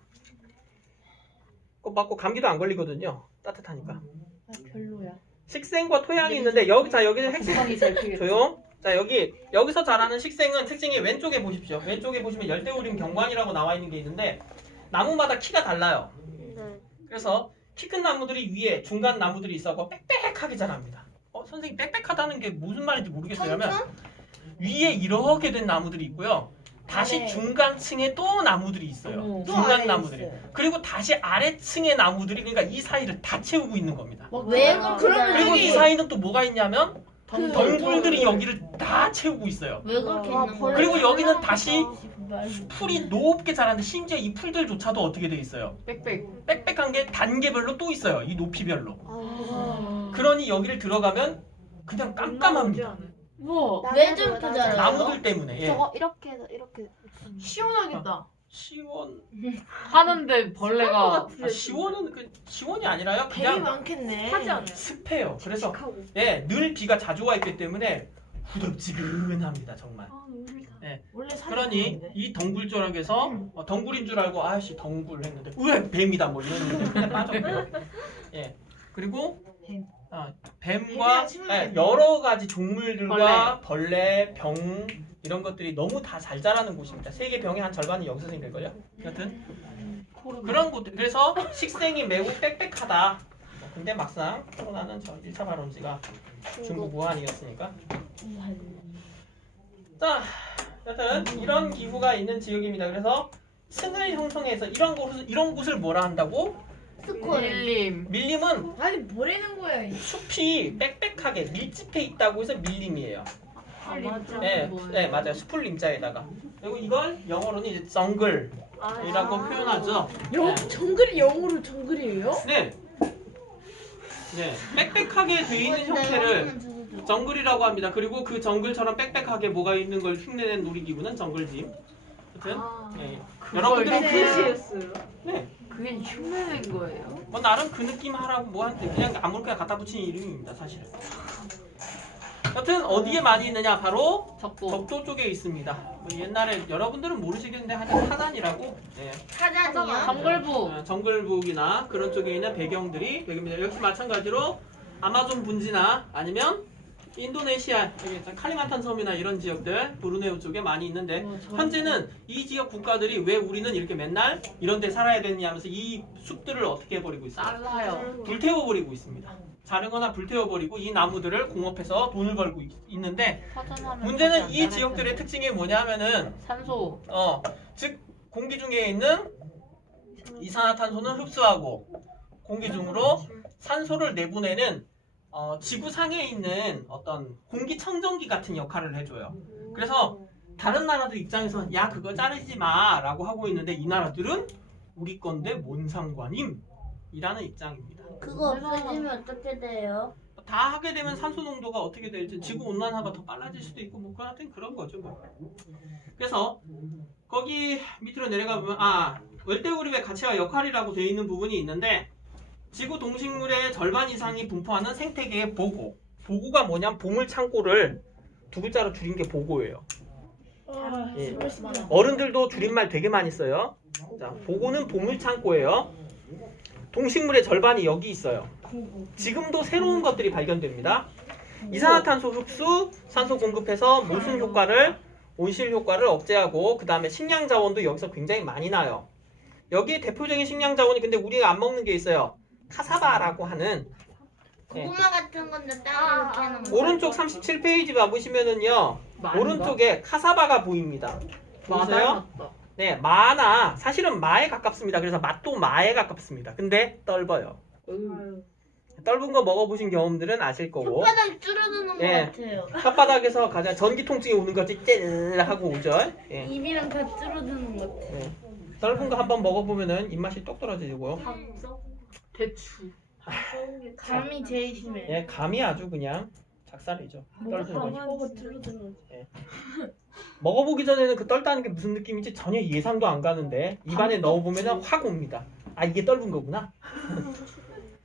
그거 맞고 감기도 안 걸리거든요. 따뜻하니까. 아, 별로야. 식생과 토양이 있는데 여기는 핵심 고상이 잘 피겠다. 조용. 자 여기서 자라는 식생은 특징이 왼쪽에 보십시오. 왼쪽에 보시면 열대우림 경관이라고 나와 있는 게 있는데 나무마다 키가 달라요. 네. 그래서 키 큰 나무들이 위에 중간 나무들이 있어서 빽빽하게 자랍니다. 선생님 빽빽하다는 게 무슨 말인지 모르겠어요. 하면 위에 이렇게 된 나무들이 있고요. 다시 네. 중간층에 또 나무들이 있어요. 어머. 또 중간 아래에 나무들이. 있어요. 그리고 다시 아래층의 나무들이 그러니까 이 사이를 다 채우고 있는 겁니다. 왜 그러면 그리고 저기 이 사이는 또 뭐가 있냐면 그 덩굴들이 여기를 다 채우고 있어요. 왜 그렇게 있는 거야? 그리고 여기는 다시 말 풀이 높게 자라는데 심지어 이 풀들조차도 어떻게 돼 있어요? 빽빽. 빽빽한 게 단계별로 또 있어요. 이 높이별로. 아. 그러니 여기를 들어가면 그냥 깜깜합니다. 우와. 왜 저렇게 자라요? 나무들 때문에. 예. 저거 이렇게 해서 이렇게. 시원하겠다. 시원. 하는데 벌레가 시원은 시원이 아니라요. 뱀이 그냥 많겠네. 하지 않아요? 습해요. 그래서 하고. 예, 늘 비가 자주 와 있기 때문에 후덥지근합니다. 정말. 아 너무 싫다. 원래 살이 그러니 많은데. 이 덩굴 조락에서 덩굴인 줄 알고 아씨 덩굴 했는데 왜 뱀이다 뭐 이런 데 빠졌고요. 예. 그리고 뱀. 뱀과 뱀이랑 친구는 여러 가지 종물들과 벌레, 병 이런 것들이 너무 다 잘 자라는 곳입니다. 세계 병의 한 절반이 여기서 생길걸요. 여튼 그런 곳 그래서 식생이 매우 빽빽하다. 근데 막상 코로나는 저 1차 발원지가 중국 우한이었으니까. 자, 여튼 이런 기후가 있는 지역입니다. 그래서 층을 형성해서 이런 곳을 뭐라 한다고? 스콜. 밀림. 밀림은 아니 뭐라는 거야? 숲이 빽빽하게 밀집해 있다고 해서 밀림이에요. 네, 맞아요. 숲을 임자에다가. 그리고 이걸 영어로는 이제 정글이라고 표현하죠. 정글이 영어로 정글이에요? 네. 네, 빽빽하게 돼 있는 형태를 정글이라고 합니다. 그리고 그 정글처럼 빽빽하게 뭐가 있는 걸 흉내낸 놀이기구는 정글짐. 아무튼 네. 여러분들은 표시했어요. 네. 그게 흉내낸 거예요? 나름 그 느낌 하라고 뭐한테 그냥 아무렇게나 갖다 붙이는 이름입니다, 사실은. 여튼 어디에 많이 있느냐? 바로 적도. 적도 쪽에 있습니다. 옛날에 여러분들은 모르시겠는데 하여튼 사단이라고. 네. 사장이요? 정글북. 정글북이나 그런 쪽에 있는 배경들이 여기입니다. 역시 마찬가지로 아마존 분지나 아니면 인도네시아, 여기 칼리만탄 섬이나 이런 지역들, 브루네오 쪽에 많이 있는데 현재는 이 지역 국가들이 왜 우리는 이렇게 맨날 이런 데 살아야 되느냐 하면서 이 숲들을 어떻게 해버리고 있어요? 잘라요. 불태워버리고 있습니다. 자르거나 불태워버리고 이 나무들을 공업해서 돈을 벌고 있는데 문제는 이 지역들의 특징이 뭐냐 하면은 산소. 즉 공기 중에 있는 이산화탄소는 흡수하고 공기 중으로 산소를 내보내는 지구상에 있는 어떤 공기청정기 같은 역할을 해줘요. 그래서 다른 나라들 입장에서는 야 그거 자르지 마 라고 하고 있는데 이 나라들은 우리 건데 뭔 상관임? 이라는 입장입니다. 그거 없어지면 어떻게 돼요? 다 하게 되면 산소 농도가 어떻게 될지 지구 온난화가 더 빨라질 수도 있고 뭐 하여튼 그런 거죠 뭐. 그래서 거기 밑으로 내려가 보면 월대우림의 가치와 역할이라고 되어 있는 부분이 있는데 지구 동식물의 절반 이상이 분포하는 생태계의 보고. 보고가 뭐냐면 보물 창고를 두 글자로 줄인 게 보고예요. 예. 어른들도 줄임말 되게 많이 써요. 자, 보고는 보물 창고예요. 동식물의 절반이 여기 있어요. 지금도 새로운 것들이 발견됩니다. 이산화탄소 흡수, 산소 공급해서 모순 효과를, 온실 효과를 억제하고 그 다음에 식량 자원도 여기서 굉장히 많이 나요. 여기 대표적인 식량 자원이 근데 우리가 안 먹는 게 있어요. 카사바라고 하는 고구마 같은 건데 땅에 이렇게 해놓은 거. 오른쪽 37페이지 봐보시면은요 오른쪽에 카사바가 보입니다. 보이세요? 네, 마나 사실은 마에 가깝습니다. 그래서 맛도 마에 가깝습니다. 근데 떫어요. 떫은 거 먹어보신 경험들은 아실 거고 혓바닥 줄어드는 예. 것 같아요. 혓바닥에서 가장 전기 통증이 오는 거지 찔 하고 오죠. 예. 입이랑 다 줄어드는 것 같아요. 네. 떫은 거 한번 먹어보면은 입맛이 똑 떨어지고요. 대추. 감이 제일 심해. 예, 감이 아주 그냥 작살이죠. 떫은 거. 먹어보기 전에는 그 떫다는 게 무슨 느낌인지 전혀 예상도 안 가는데 입안에 넣어보면 확 옵니다. 아 이게 떫은 거구나.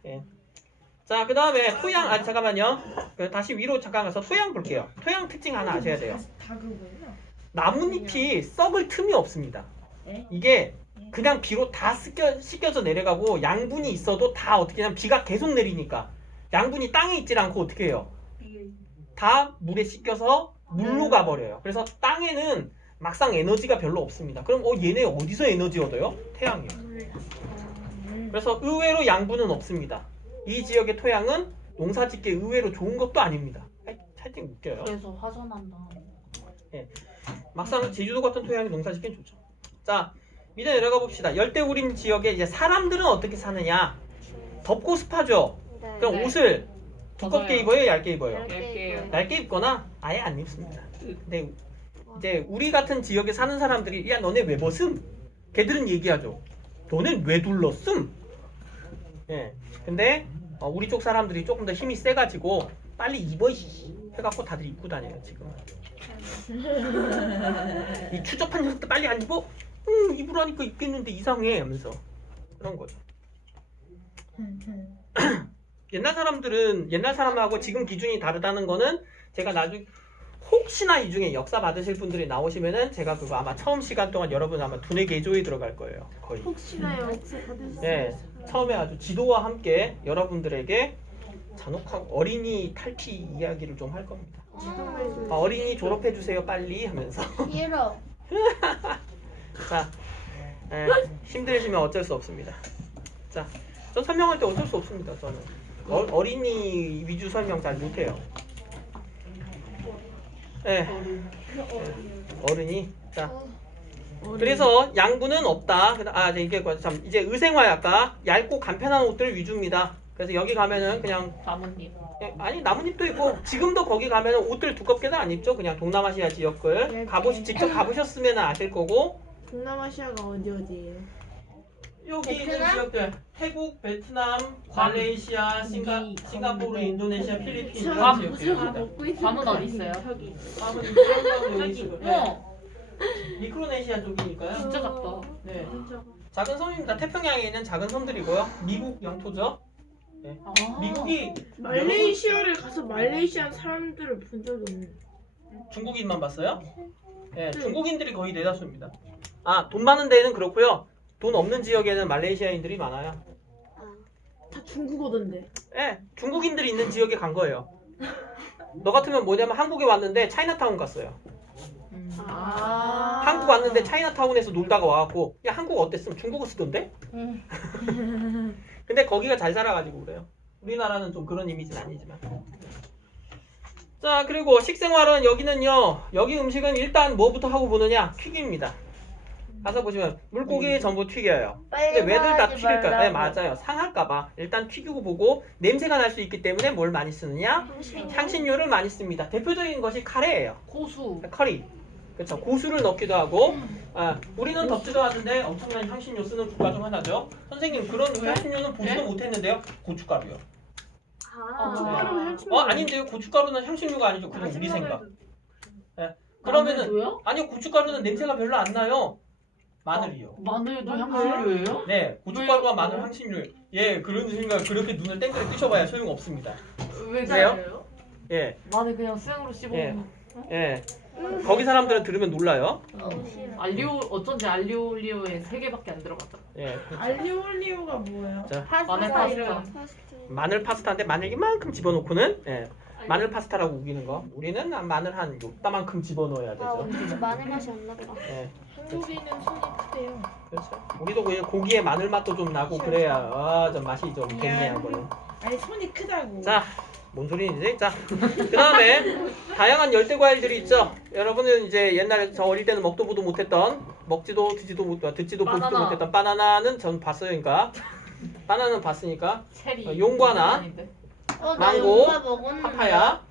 예. 자, 그 다음에 토양, 잠깐만요. 다시 위로 잠깐 가서 토양 볼게요. 토양 특징 하나 아셔야 돼요. 나뭇잎이 썩을 틈이 없습니다. 이게 그냥 비로 다 씻겨져 내려가고 양분이 있어도 다 어떻게 하면 비가 계속 내리니까 양분이 땅에 있질 않고 어떻게 해요? 다 물에 씻겨서 물로 가버려요. 그래서 땅에는 막상 에너지가 별로 없습니다. 그럼 얘네 어디서 에너지 얻어요? 태양이요. 그래서 의외로 양분은 없습니다. 이 지역의 토양은 농사짓기에 의외로 좋은 것도 아닙니다. 살짝 웃겨요. 그래서 화전한다. 막상 제주도 같은 토양이 농사짓기엔 좋죠. 자, 밑에 내려가 봅시다. 열대우림 지역에 이제 사람들은 어떻게 사느냐? 덥고 습하죠. 네. 그럼 네. 옷을 두껍게 맞아요. 입어요, 얇게 입어요? 얇게요. 얇게 입거나 아예 안 입습니다. 근데 이제 우리 같은 지역에 사는 사람들이 야 너네 왜 벗음? 걔들은 얘기하죠. 너넨 왜 둘렀음? 예. 근데 우리 쪽 사람들이 조금 더 힘이 세가지고 빨리 입어 해갖고 다들 입고 다녀요 지금. 이 추접한 녀석들 빨리 안 입어? 입으라니까 입겠는데 이상해 하면서 그런 거죠. 옛날 사람하고 지금 기준이 다르다는 거는 제가 나중에 혹시나 이 중에 역사 받으실 분들이 나오시면은 제가 그거 아마 처음 시간 동안 여러분 아마 두뇌 개조에 들어갈 거예요. 거의. 혹시나 역사 받을 수 네, 처음에 아주 지도와 함께 여러분들에게 잔혹하고 어린이 탈피 이야기를 좀 할 겁니다. 어린이 졸업해 주세요 빨리 하면서. 싫어. 자, 힘들으시면 어쩔 수 없습니다. 자, 전 설명할 때 어쩔 수 없습니다. 저는 어린이 위주 설명 잘 못해요. 네, 어른이. 자, 그래서 양분은 없다. 이게 참 이제 의생활 아까 얇고 간편한 옷들 위주입니다. 그래서 여기 가면은 그냥 나뭇잎. 아니 나뭇잎도 있고 지금도 거기 가면은 옷들 두껍게는 안 입죠. 그냥 동남아시아 지역을 직접 가보셨으면 아실 거고 동남아시아가 어디예요? 여기 있는 베트남? 지역들 태국, 베트남, 말레이시아, 싱가포르, 인도네시아, 필리핀 이런 괌. 지역들입니다. 괌은 어디 있어요? 괌은 이쪽하고 여기 지금 어, 미크로네시아 쪽이니까요. 진짜 작다. 네. 작은 섬입니다. 태평양에 있는 작은 섬들이고요. 미국 영토죠. 아. 미국이 말레이시아를 가서 말레이시아 사람들을 본 적이 없는데. 중국인만 봤어요? 네, 중국인들이 거의 대다수입니다. 아, 돈 많은 데는 그렇고요. 돈 없는 지역에는 말레이시아인들이 많아요. 다 중국어던데. 예, 중국인들이 있는 지역에 간 거예요. 너 같으면 뭐냐면 한국에 왔는데 차이나타운 갔어요. 아. 한국 왔는데 차이나타운에서 놀다가 와갖고 야 한국 어땠음? 중국어 쓰던데? 근데 거기가 잘 살아가지고 그래요. 우리나라는 좀 그런 이미지는 아니지만. 자 그리고 식생활은 여기는요. 여기 음식은 일단 뭐부터 하고 보느냐? 튀깁니다. 가서 보시면 물고기 전부 튀겨요. 근데 왜들 다 튀길까? 네 맞아요. 상할까봐 일단 튀기고 보고 냄새가 날 수 있기 때문에 뭘 많이 쓰느냐? 향신료를 많이 씁니다. 대표적인 것이 카레예요. 고수. 커리. 그렇죠. 고수를 넣기도 하고 우리는 덥지도 않은데 엄청난 향신료 쓰는 국가 중 하나죠. 선생님 그런 향신료는 보지도 못했는데요. 고춧가루요. 고춧가루 향신료. 아닌데요. 고춧가루는 향신료가 아니죠. 그냥 우리 생각. 그러면은 마늘도요? 아니요. 고춧가루는 냄새가 별로 안 나요. 마늘이요. 마늘도 향신료예요? 네, 고춧가루와 마늘 향신료. 예, 그런 생각 그렇게 눈을 땡그레 뜨셔봐야 소용 없습니다. 왜요? 예, 마늘 그냥 생으로 씹어. 예. 예. 거기 사람들은 들으면 놀라요. 어쩐지 알리올리오에 3개밖에 안 들어갔다. 예, 알리올리오가 뭐예요? 마늘 파스타. 마늘 파스타인데 마늘 이만큼 집어넣고는 마늘 파스타라고 우기는 거. 우리는 마늘 한 요따만큼 집어넣어야 되죠. 마늘 맛이 안 나더라. 예, 한국인은 손이 크대요. 그렇죠. 우리도 그 고기에 마늘 맛도 좀 나고 그래야 좀 맛이 좀 갱년하고요. 아니 손이 크다고. 자, 뭔 소리인지. 자, 그 다음에 다양한 열대 과일들이 있죠. 여러분은 이제 옛날에 저 어릴 때는 먹도 보도 못했던 듣지도 보지도 바나나. 못했던 바나나는 전 봤어요. 그러니까 바나나는 봤으니까 체리. 용과나 아닌데. 나 망고, 용과 먹었는데. 파파야.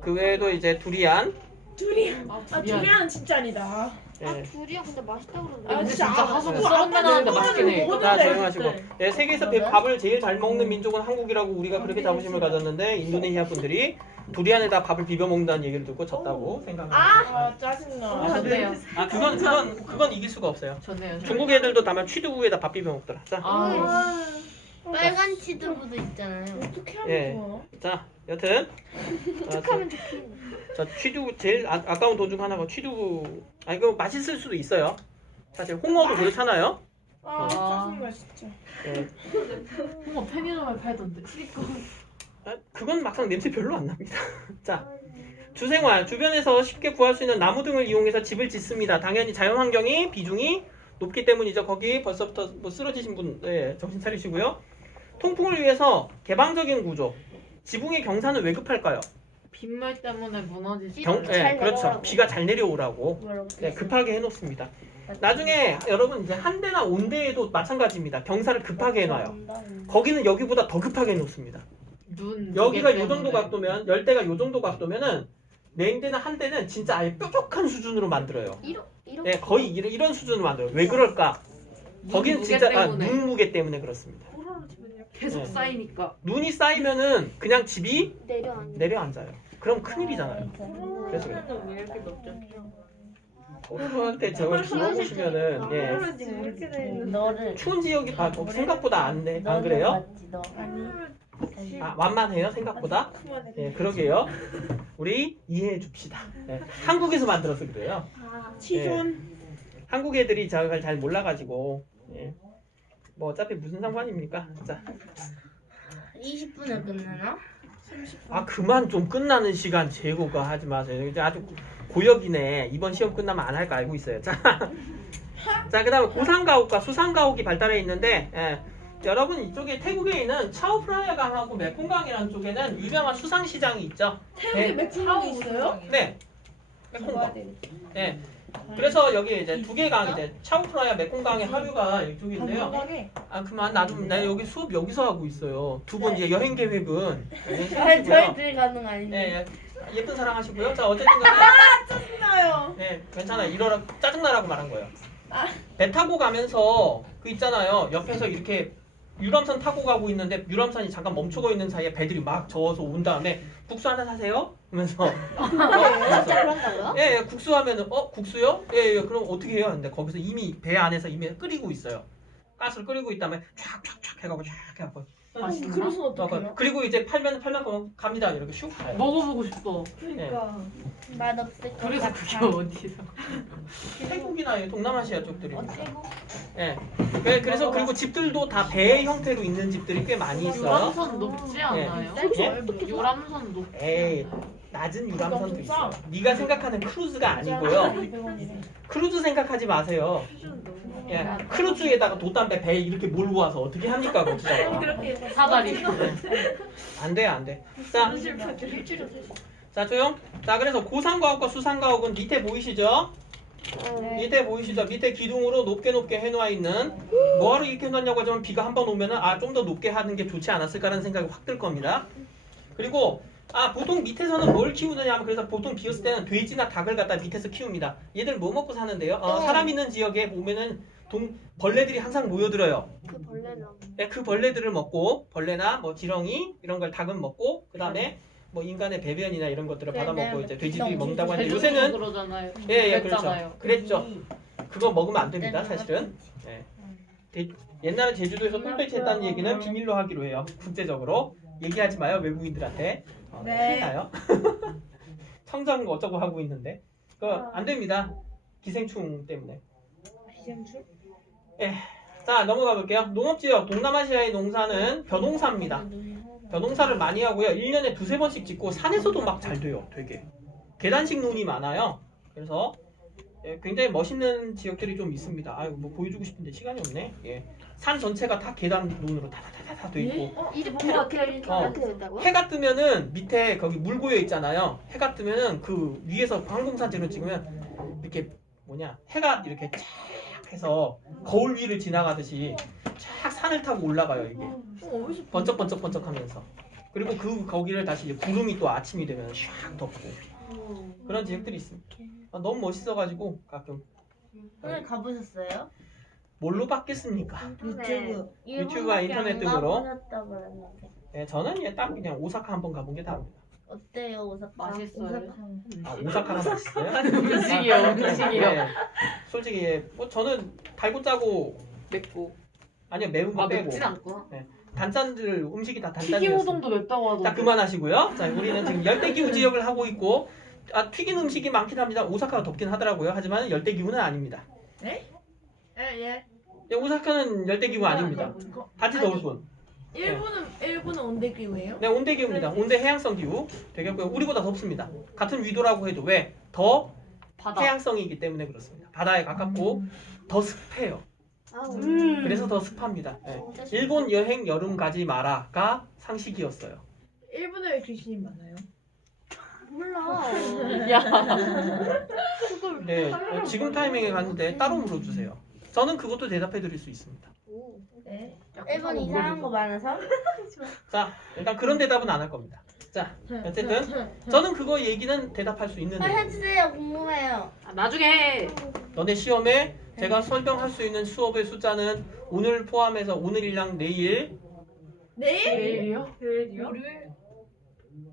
그 외에도 이제 두리안. 두리안. 아, 두리안은 진짜 아니다. 예. 둘이야 근데 맛있다 그러는데. 근데 진짜 하수구 네. 썰매 나는데 맛있긴 해. 자, 조용하시고. 예, 세계에서 밥을 제일 잘 먹는 민족은 한국이라고 우리가 그렇게 자부심을 가졌는데 인도네시아 분들이 두리안에다 밥을 비벼 먹는다는 얘기를 듣고 졌다고 생각합니다. 아 짜증나. 좋네요. 그건 이길 수가 없어요. 좋네요. 중국 애들도 다만 취두국에다 밥 비벼 먹더라. 자, 빨간 치즈부도 있잖아요. 어떻게 하면 예. 좋아? 자, 여튼 어떡하면 좋긴. 자, 취두국 제일 아까운 돈 중 하나가 취두국. 이거 맛있을 수도 있어요. 사실 홍어도 그렇잖아요. 짜증나 진짜. 예. 홍어 편의점에 팔던데. 그건 막상 냄새 별로 안 납니다. 자, 주생활 주변에서 쉽게 구할 수 있는 나무 등을 이용해서 집을 짓습니다. 당연히 자연환경이 비중이 높기 때문이죠. 거기 벌써부터 뭐 쓰러지신 분 정신 차리시고요. 통풍을 위해서 개방적인 구조. 지붕의 경사는 왜 급할까요? 빗물 때문에 무너지지. 그렇죠. 비가 잘 내려오라고 급하게 해놓습니다. 나중에 여러분 이제 한 대나 온대에도 마찬가지입니다. 경사를 급하게 해놔요. 거기는 여기보다 더 급하게 해놓습니다. 여기가 요 정도 각도면 열대가 요 정도 각도면은 냉대나 한 대는 진짜 아예 뾰족한 수준으로 만들어요. 이렇게. 거의 이런 수준으로 만들어요. 왜 그럴까? 거기는 진짜 눈 무게 때문에 그렇습니다. 계속 쌓이니까. 눈이 쌓이면은 그냥 집이 내려앉아. 내려앉아요. 그럼 큰일이잖아요. 그래서 그래요. 왜 이렇게 높죠? 어른한테 저걸 물어보시면은 너를. 추운 지역이 생각보다 안 그래요? 맞지, 너. 아니. 완만해요 생각보다. 예, 그러게요. 우리 이해해 줍시다. 한국에서 만들어서 그래요. 치존. 한국 애들이 저걸 잘 몰라가지고. 뭐 어차피 무슨 상관입니까? 자, 20분에 끝나나? 그만 좀 끝나는 시간 재고가 하지 마세요. 이제 아주 고역이네. 이번 시험 끝나면 안 할 거 알고 있어요. 자, 그다음에 고산가옥과 수산가옥이 발달해 있는데, 여러분 이쪽에 태국에 있는 차오프라야강하고 메콩강이라는 쪽에는 유명한 수산시장이 있죠. 태국에 맥주가 있어요? 네, 메콩강. 네, 그래서 여기 이제 두 개가 이제 샤오프라야 메콩강의 하류가 이쪽인데요. 건강에. 아 그만 나 여기 수업 여기서 하고 있어요. 두 분 이제 여행 계획은 저희 둘 가능 아닌데. 네, 예쁜 사랑 하시고요. 자 어쨌든 간에 짜증나요. 네 괜찮아 이러라 짜증나라고 말한 거예요. 배 타고 가면서 그 있잖아요. 옆에서 이렇게 유람선 타고 가고 있는데 유람선이 잠깐 멈추고 있는 사이에 배들이 막 저어서 온 다음에 국수 하나 사세요? 하면서 진짜 그런다고요? 예, 국수 하면은 국수요? 예, 그럼 어떻게 해요? 근데 거기서 이미 배 안에서 이미 끓이고 있어요. 가스를 끓이고 있다면 촥촥촥 해가고 쫙 해갖고 그래서 어떡해요? 그리고 이제 팔면 갑니다. 이렇게 슉 가요. 먹어보고 싶어. 그러니까. 맛없을 것 그래서 같아. 그게 어디서? 태국이나 동남아시아 쪽들입니다. 어때고? 예. 그래서 그리고 집들도 다 배 형태로 있는 집들이 꽤 많이 있어요. 유람선 높지 않아요? 예? 유람선 높지 에이, 않아요? 낮은 유람선도 있어요. 네가 생각하는 크루즈가 아니고요. 크루즈 생각하지 마세요. 예, 크루즈에다가 돛담배 배 이렇게 몰고 와서 어떻게 합니까, 거기다가? 사다리. 안 돼, 안 돼. 자, 조용. 자, 그래서 고산가옥과 수산가옥은 밑에 보이시죠? 밑에 보이시죠? 밑에 기둥으로 높게 해놓아 있는 뭐하러 이렇게 해놨냐고 하자면 비가 한 번 오면은 좀 더 높게 하는 게 좋지 않았을까라는 생각이 확 들 겁니다. 그리고 보통 밑에서는 뭘 키우느냐 하면 그래서 보통 비었을 때는 돼지나 닭을 갖다 밑에서 키웁니다. 얘들 뭐 먹고 사는데요? 사람 있는 지역에 보면은 벌레들이 항상 모여들어요. 그 벌레는 네, 그 벌레들을 먹고 벌레나 뭐 지렁이 이런 걸 닭은 먹고 그 다음에 뭐 인간의 배변이나 이런 것들을 네, 받아먹고 네, 이제 돼지들이 네, 먹는다고 하는데 제주도도 요새는 그러잖아요. 예, 그랬잖아요. 그랬죠. 그거 먹으면 안 됩니다, 사실은. 옛날에 제주도에서 똥돼지 했다는 얘기는 비밀로 하기로 해요. 국제적으로 얘기하지 마요, 외국인들한테. 네. 큰일 나요. 청정 어쩌고 하고 있는데 그거 안 됩니다. 기생충 때문에. 비생충? 자, 넘어가 볼게요. 농업지역 동남아시아의 농사는 벼농사입니다. 벼농사를 많이 하고요. 1년에 두세 번씩 짓고 산에서도 막 잘 돼요. 되게 계단식 논이 많아요. 그래서 굉장히 멋있는 지역들이 좀 있습니다. 뭐 보여주고 싶은데 시간이 없네. 산 전체가 다 계단 논으로 다다다다 돼 있고 이제 뭔가 이렇게 됐다고요? 해가 뜨면은 밑에 거기 물 고여 있잖아요. 해가 뜨면은 그 위에서 항공사진을 찍으면 이렇게 해가 이렇게 쫙 해서 거울 위를 지나가듯이 쫙 산을 타고 올라가요. 이게 번쩍번쩍번쩍하면서 그리고 거기를 다시 이제 구름이 또 아침이 되면 샥 덮고 그런 지역들이 있습니다. 너무 멋있어가지고 가끔 오늘 가보셨어요? 뭘로 받겠습니까? 유튜브와 인터넷 등으로. 가보셨다고 했는데. 저는 딱 그냥 오사카 한번 가본 게 다입니다. 어때요, 오사카? 맛있어요. 오사카가 맛있어요? 음식이요, 음식이요. 네. 솔직히 뭐 저는 달고 짜고 맵고. 아니요 매운 거 빼고 맵진 않구나. 단짠들 음식이 다 튀김 단짠이었어요. 우동도 맵다고 하던데. 자 그만하시고요. 자 우리는 지금 열대기후 지역을 하고 있고 튀긴 음식이 많긴 합니다. 오사카가 덥긴 하더라고요. 하지만 열대기후는 아닙니다. 예. 오사카는 열대기후 아닙니다. 같이 더울 뿐. 일본은 온대기후예요? 네, 온대기후입니다. 온대 해양성 기후 되겠고요. 우리보다 덥습니다. 같은 위도라고 해도 왜? 더 바다. 해양성이기 때문에 그렇습니다. 바다에 가깝고 더 습해요. 그래서 더 습합니다. 일본 여행 여름 가지 마라가 상식이었어요. 일본에 왜 귀신이 많아요? 몰라. 야. 네, 지금 타이밍에 갔는데 따로 물어주세요. 저는 그것도 대답해 드릴 수 있습니다. 네. 일본 이상한 거 많아서? 자, 일단 그런 대답은 안 할 겁니다. 자, 어쨌든 저는 그거 얘기는 대답할 수 있는데 해주세요, 궁금해요. 나중에 해. 너네 시험에 제가 설명할 수 있는 수업의 숫자는 오늘 포함해서 오늘이랑 내일 내일이요? 월요일?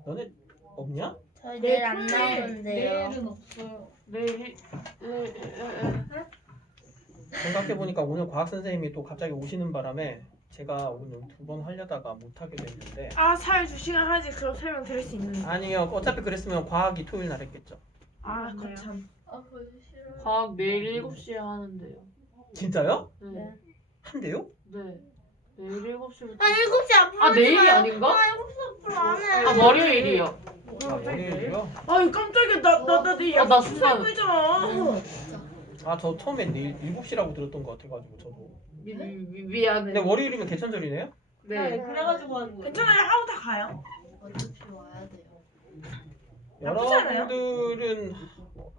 너네 없냐? 저희 내일 안 나오는데요. 없어요. 내일. 생각해보니까 오늘 과학 선생님이 또 갑자기 오시는 바람에 제가 오늘 2번 하려다가 못하게 됐는데 사회 주시간 하지 그럼 설명 드릴 수 있는데. 아니요 어차피 그랬으면 과학이 토요일 날 했겠죠. 거참. 과학 내일 7시에 하는데요. 진짜요? 네. 한대요? 네. 내일 7시부터. 7시 앞으로 아, 하지 내일이 마요. 아닌가? 7시 앞으로 안 해. 아, 월요일이요. 월요일이요? 아유 깜짝이야 나 내일 나 약속 순간- 살고 있잖아. 저 처음에 내일 7시라고 들었던 것 같아가지고 저도 미안해. 근데 월요일이면 개천절이네요? 네. 그래가지고 하는 거예요. 괜찮아요 하고 다 가요. 어차피 와야 돼요. 나쁘지 않아요? 여러분들은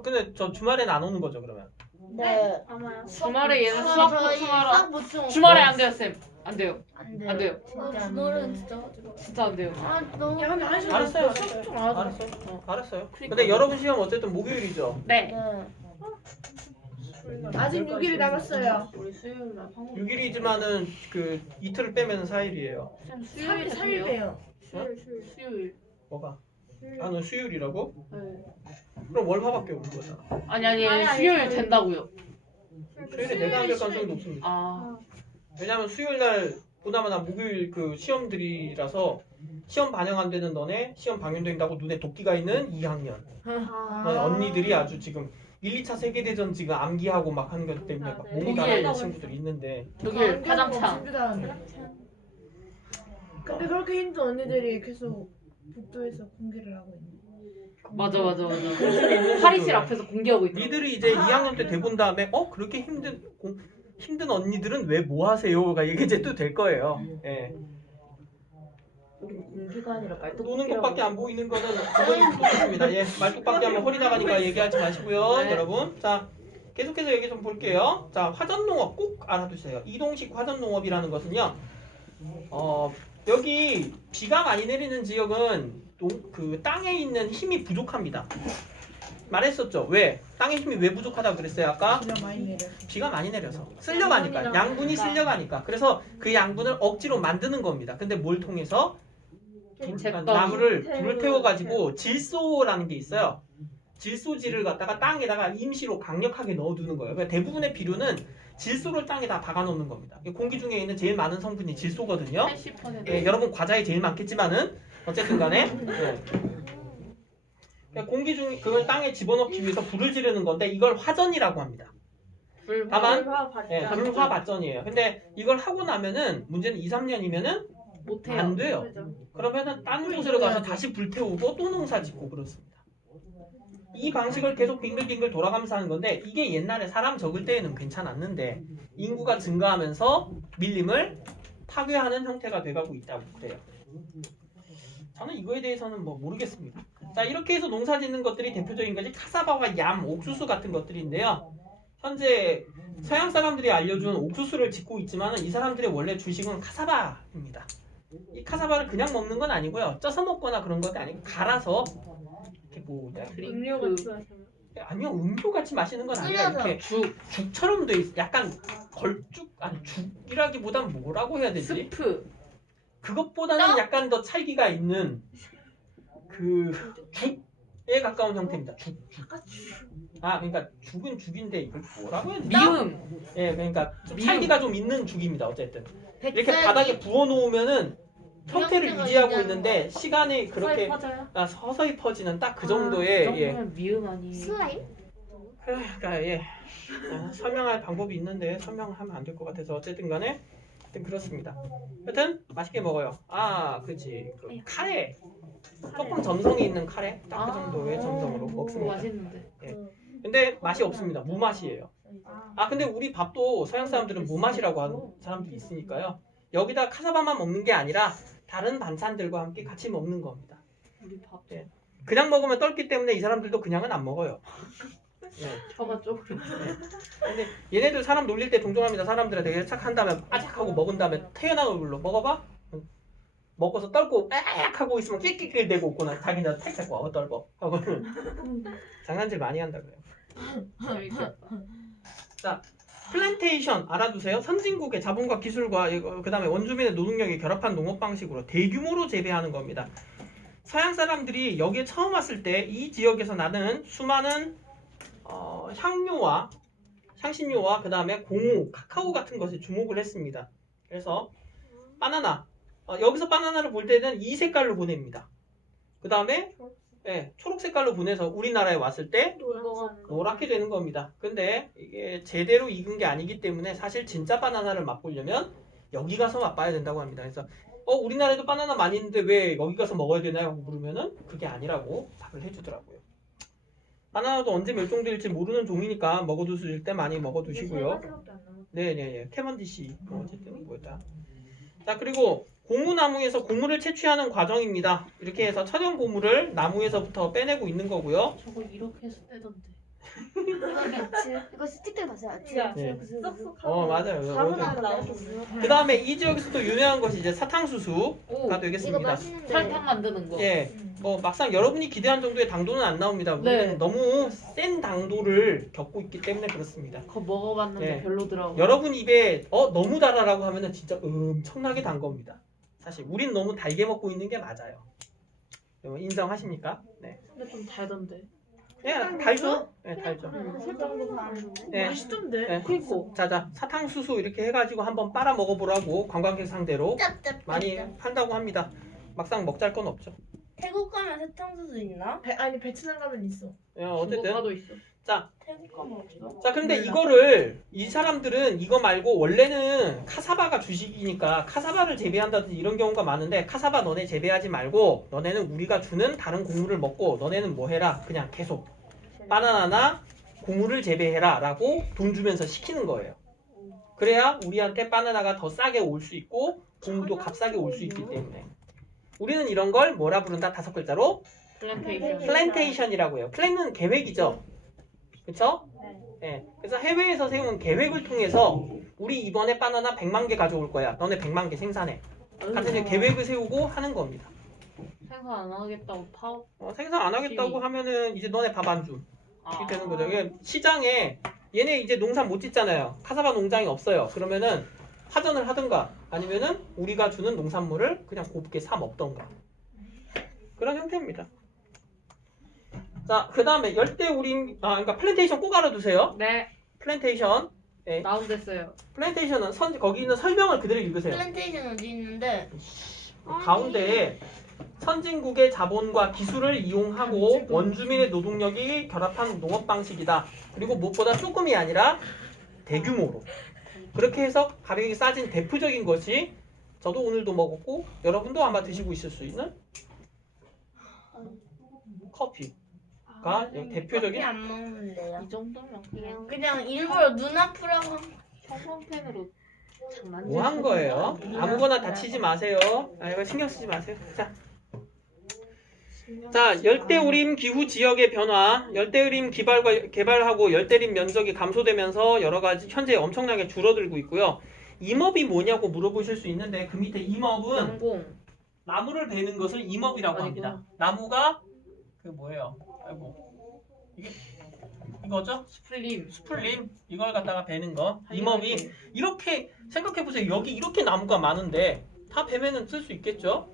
근데 저 주말에는 안 오는 거죠 그러면? 네. 주말에 얘는 수학 수학 저희 보충하러 수학 보충. 주말에 안 돼요 쌤. 안 돼요. 안 돼요. 안 돼요. 진짜 안 주말은 돼요. 진짜 안 돼요. 아 너무. 야 근데 한 시간 알았어요. 수업 좀 하자. 알았어요. 그러니까. 근데 여러분 시험 어쨌든 목요일이죠. 네. 네. 아직 6일이 남았어요. 우리 수요일 날 방송. 6일이지만은 그 이틀을 빼면 4일이에요. 쌤 수요일에 3일 빼요. 수요일. 뭐가? 아, 너 수요일이라고? 네. 그럼 월화밖에 없는 거잖아. 아니 수요일 된다고요. 수요일에 내가 안 될 가능성이 높습니다. 아. 왜냐면 수요일 날 보나마나 목요일 그 시험들이라서 시험 반영 안 되는 너네 시험 방영된다고 눈에 도끼가 있는 2학년 언니들이 아주 지금 1, 2차 세계대전 지금 암기하고 막 하는 것 때문에 막 몸이 가라앉는 친구들이 있는데 독일 화장창. 근데 그렇게 힘든 언니들이 계속 복도에서 공개를 하고 있네. 맞아. 탈의실 앞에서 공개하고 있다. 니들이 이제 2학년 때 돼본 다음에 그렇게 힘든 언니들은 왜 뭐 하세요가 이게 이제 또 될 거예요. 예. 우리 공개가 아니라 말도 노는 것밖에 안 보이는 거는 그건 좋습니다. 예, 말뚝밖에 하면 허리 나가니까 얘기하지 마시고요, 네. 여러분. 자, 계속해서 얘기 좀 볼게요. 자, 화전농업 꼭 알아두세요. 이동식 화전농업이라는 것은요, 여기 비가 많이 내리는 지역은 그 땅에 있는 힘이 부족합니다. 말했었죠. 왜? 땅의 힘이 왜 부족하다고 그랬어요 아까? 그냥 많이 내려. 비가 많이 내려서 쓸려가니까 양분이 쓸려가니까 그래서 그 양분을 억지로 만드는 겁니다. 근데 뭘 통해서? 나무를 불을 태워가지고 질소라는 게 있어요. 질소질을 갖다가 땅에다가 임시로 강력하게 넣어두는 거예요. 그러니까 대부분의 비료는 질소를 땅에다 박아놓는 겁니다. 공기 중에 있는 제일 많은 성분이 질소거든요. 80%. 예, 여러분 과자에 제일 많겠지만은 어쨌든 간에 예. 그러니까 공기 중에 그걸 땅에 집어넣기 위해서 불을 지르는 건데 이걸 화전이라고 합니다. 다만 예, 불화 발전이에요. 근데 이걸 하고 나면은 문제는 2, 3년이면은 못해요. 안 돼요. 그러면은 다른 곳으로 가서 다시 불태우고 또 농사 짓고 그렇습니다. 이 방식을 계속 빙글빙글 돌아가면서 하는 건데 이게 옛날에 사람 적을 때에는 괜찮았는데 인구가 증가하면서 밀림을 파괴하는 형태가 돼가고 있다고 그래요. 저는 이거에 대해서는 뭐 모르겠습니다. 자, 이렇게 해서 농사 짓는 것들이 대표적인 것이 카사바와 얌, 옥수수 같은 것들인데요. 현재 서양 사람들이 알려준 옥수수를 짓고 있지만 이 사람들의 원래 주식은 카사바입니다. 이 카사바를 그냥 먹는 건 아니고요. 쪄서 먹거나 그런 것도 아니고 갈아서 이렇게 음료 같이 아니요, 음료 같이 마시는 건 아니라 끓여서. 이렇게 죽처럼 돼 있어. 약간 걸쭉 아니 죽이라기보단 뭐라고 해야 되지? 스프. 그것보다는 약간 더 찰기가 있는 그 죽에 가까운 형태입니다. 죽. 아, 그러니까 죽은 죽인데 이걸 뭐라고 해야 되지? 미음. 예, 그러니까 좀 미음. 찰기가 좀 있는 죽입니다. 어쨌든 이렇게 백설기. 바닥에 부어 놓으면은 형태를 형태가 유지하고 유지하는 있는데 시간이 그렇게 퍼져요? 서서히 퍼지는 딱 그 그 정도의 정도면 미음 아니. 슬라임? 그러니까 예 설명할 방법이 있는데 설명하면 안 될 것 같아서 어쨌든 간에 하여튼 그렇습니다. 하여튼 맛있게 먹어요. 아, 그렇지. 그 카레 조금 점성이 있는 카레 딱 그 정도의 점성으로 먹습니다. 맛있는데. 근데 맛이 없습니다. 무맛이에요. 아, 근데 우리 밥도 서양 사람들은 무맛이라고 하는 사람들이 있으니까요. 여기다 카사바만 먹는 게 아니라 다른 반찬들과 함께 같이 먹는 겁니다. 우리 밥. 예. 그냥 먹으면 떫기 때문에 이 사람들도 그냥은 안 먹어요. 예. 저가 쪼그려. 근데 얘네들 사람 놀릴 때 종종 합니다. 사람들은 되게 착한 다음에 아작하고 먹은 다음에 태어난 얼굴로 먹어봐? 먹고서 떨고 악 하고 있으면 낄낄낄 대고 있구나. 자기는 택택고 떨고 하고 장난질 많이 한다 그래요. 자, 플랜테이션 알아두세요. 선진국의 자본과 기술과 그 다음에 원주민의 노동력이 결합한 농업 방식으로 대규모로 재배하는 겁니다. 서양 사람들이 여기에 처음 왔을 때 이 지역에서 나는 수많은 향신료와 그 다음에 공우, 카카오 같은 것에 주목을 했습니다. 그래서 바나나, 여기서 바나나를 볼 때는 이 색깔로 보냅니다. 그 다음에 초록 색깔로 보내서 우리나라에 왔을 때 노랗게 되는 겁니다. 근데 이게 제대로 익은 게 아니기 때문에 사실 진짜 바나나를 맛보려면 여기 가서 맛봐야 된다고 합니다. 그래서 우리나라에도 바나나 많이 있는데 왜 여기 가서 먹어야 되나요? 하고 물으면은 그게 아니라고 답을 해주더라고요. 바나나도 언제 멸종될지 모르는 종이니까 먹어두실 때 많이 먹어두시고요. 네네네. 캐먼디시 어쨌든 뭐였다. 자, 그리고 고무나무에서 고무를 채취하는 과정입니다. 이렇게 해서 천연 고무를 나무에서부터 빼내고 있는 거고요. 저거 이렇게 해서 떼던데. 이거 스틱들 봤어요? 네. 쏙쏙 맞아요. 바로 나온다 이렇게 쓱. 그 다음에 이 지역에서 또 유명한 것이 이제 사탕수수가 이거 되겠습니다. 맛있는데. 설탕 만드는 거. 예, 막상 여러분이 기대한 정도의 당도는 안 나옵니다. 우리는 네. 너무 센 당도를 겪고 있기 때문에 그렇습니다. 그거 먹어봤는데 네. 별로더라고. 여러분 입에 너무 달아라고 하면은 진짜 엄청나게 단 겁니다. 사실 우린 너무 달게 먹고 있는 게 맞아요. 인정하십니까? 네. 근데 좀 달던데. 예, 달죠? 네, 달죠. 설탕도 많은데. 네. 맛있던데. 네. 그니까. 자자, 사탕수수 이렇게 해가지고 한번 빨아 먹어보라고 관광객 상대로 많이 판다고 합니다. 막상 먹잘 건 없죠. 태국 가면 사탕수수 있나? 아니 베트남 가면 있어. 예, 어쨌든 중국과도 있어. 태국 가면 없어? 자, 근데 이거를 이 사람들은 이거 말고 원래는 카사바가 주식이니까 카사바를 재배한다든지 이런 경우가 많은데 카사바 너네 재배하지 말고 너네는 우리가 주는 다른 곡물을 먹고 너네는 뭐 해라 그냥 계속 바나나나 곡물을 재배해라 라고 돈 주면서 시키는 거예요. 그래야 우리한테 바나나가 더 싸게 올 수 있고 곡물도 값싸게 올 수 있기 때문에 우리는 이런 걸 뭐라 부른다? 5글자로 플랜테이션. 플랜테이션이라고 해요. 플랜은 계획이죠. 그쵸? 네. 그래서 해외에서 세운 계획을 통해서 우리 이번에 바나나 100만 개 가져올 거야. 너네 100만 개 생산해. 같은 이제 계획을 세우고 하는 겁니다. 생산 안 하겠다고 파업. 생산 안 하겠다고 시위. 하면은 이제 너네 밥 안 줌. 아. 이렇게 되는 거죠. 이게 시장에 얘네 이제 농산 못 짓잖아요. 카사바 농장이 없어요. 그러면은 파전을 하든가 아니면은 우리가 주는 농산물을 그냥 곱게 사 먹던가. 그런 형태입니다. 자, 그 다음에 열대우림, 그러니까 플랜테이션 꼭 알아두세요. 네. 플랜테이션. 다운됐어요. 플랜테이션은 거기 있는 설명을 그대로 읽으세요. 플랜테이션 어디 있는데? 가운데에 선진국의 자본과 기술을 이용하고 원주민의 노동력이 결합한 농업 방식이다. 그리고 무엇보다 조금이 아니라 대규모로. 그렇게 해서 가격이 싸진 대표적인 것이 저도 오늘도 먹었고 여러분도 아마 드시고 있을 수 있는 커피가 대표적인 커피 안 먹는데요. 이 정도면 그냥 그냥 일부러 눈 아프라고. 형광펜으로 장난질. 뭐 한 거예요. 아무거나 다치지 마세요. 이거 신경 쓰지 마세요. 자, 열대우림 기후 지역의 변화, 열대우림 개발하고 열대림 면적이 감소되면서 여러 가지 현재 엄청나게 줄어들고 있고요. 임업이 뭐냐고 물어보실 수 있는데 그 밑에 임업은 연공. 나무를 베는 것을 임업이라고 합니다. 아니구나. 나무가 그 뭐예요? 아이고 이거죠? 스플림. 스플림 이걸 갖다가 베는 거. 임업이 이렇게 생각해 보세요. 여기 이렇게 나무가 많은데 다 베면은 쓸 수 있겠죠?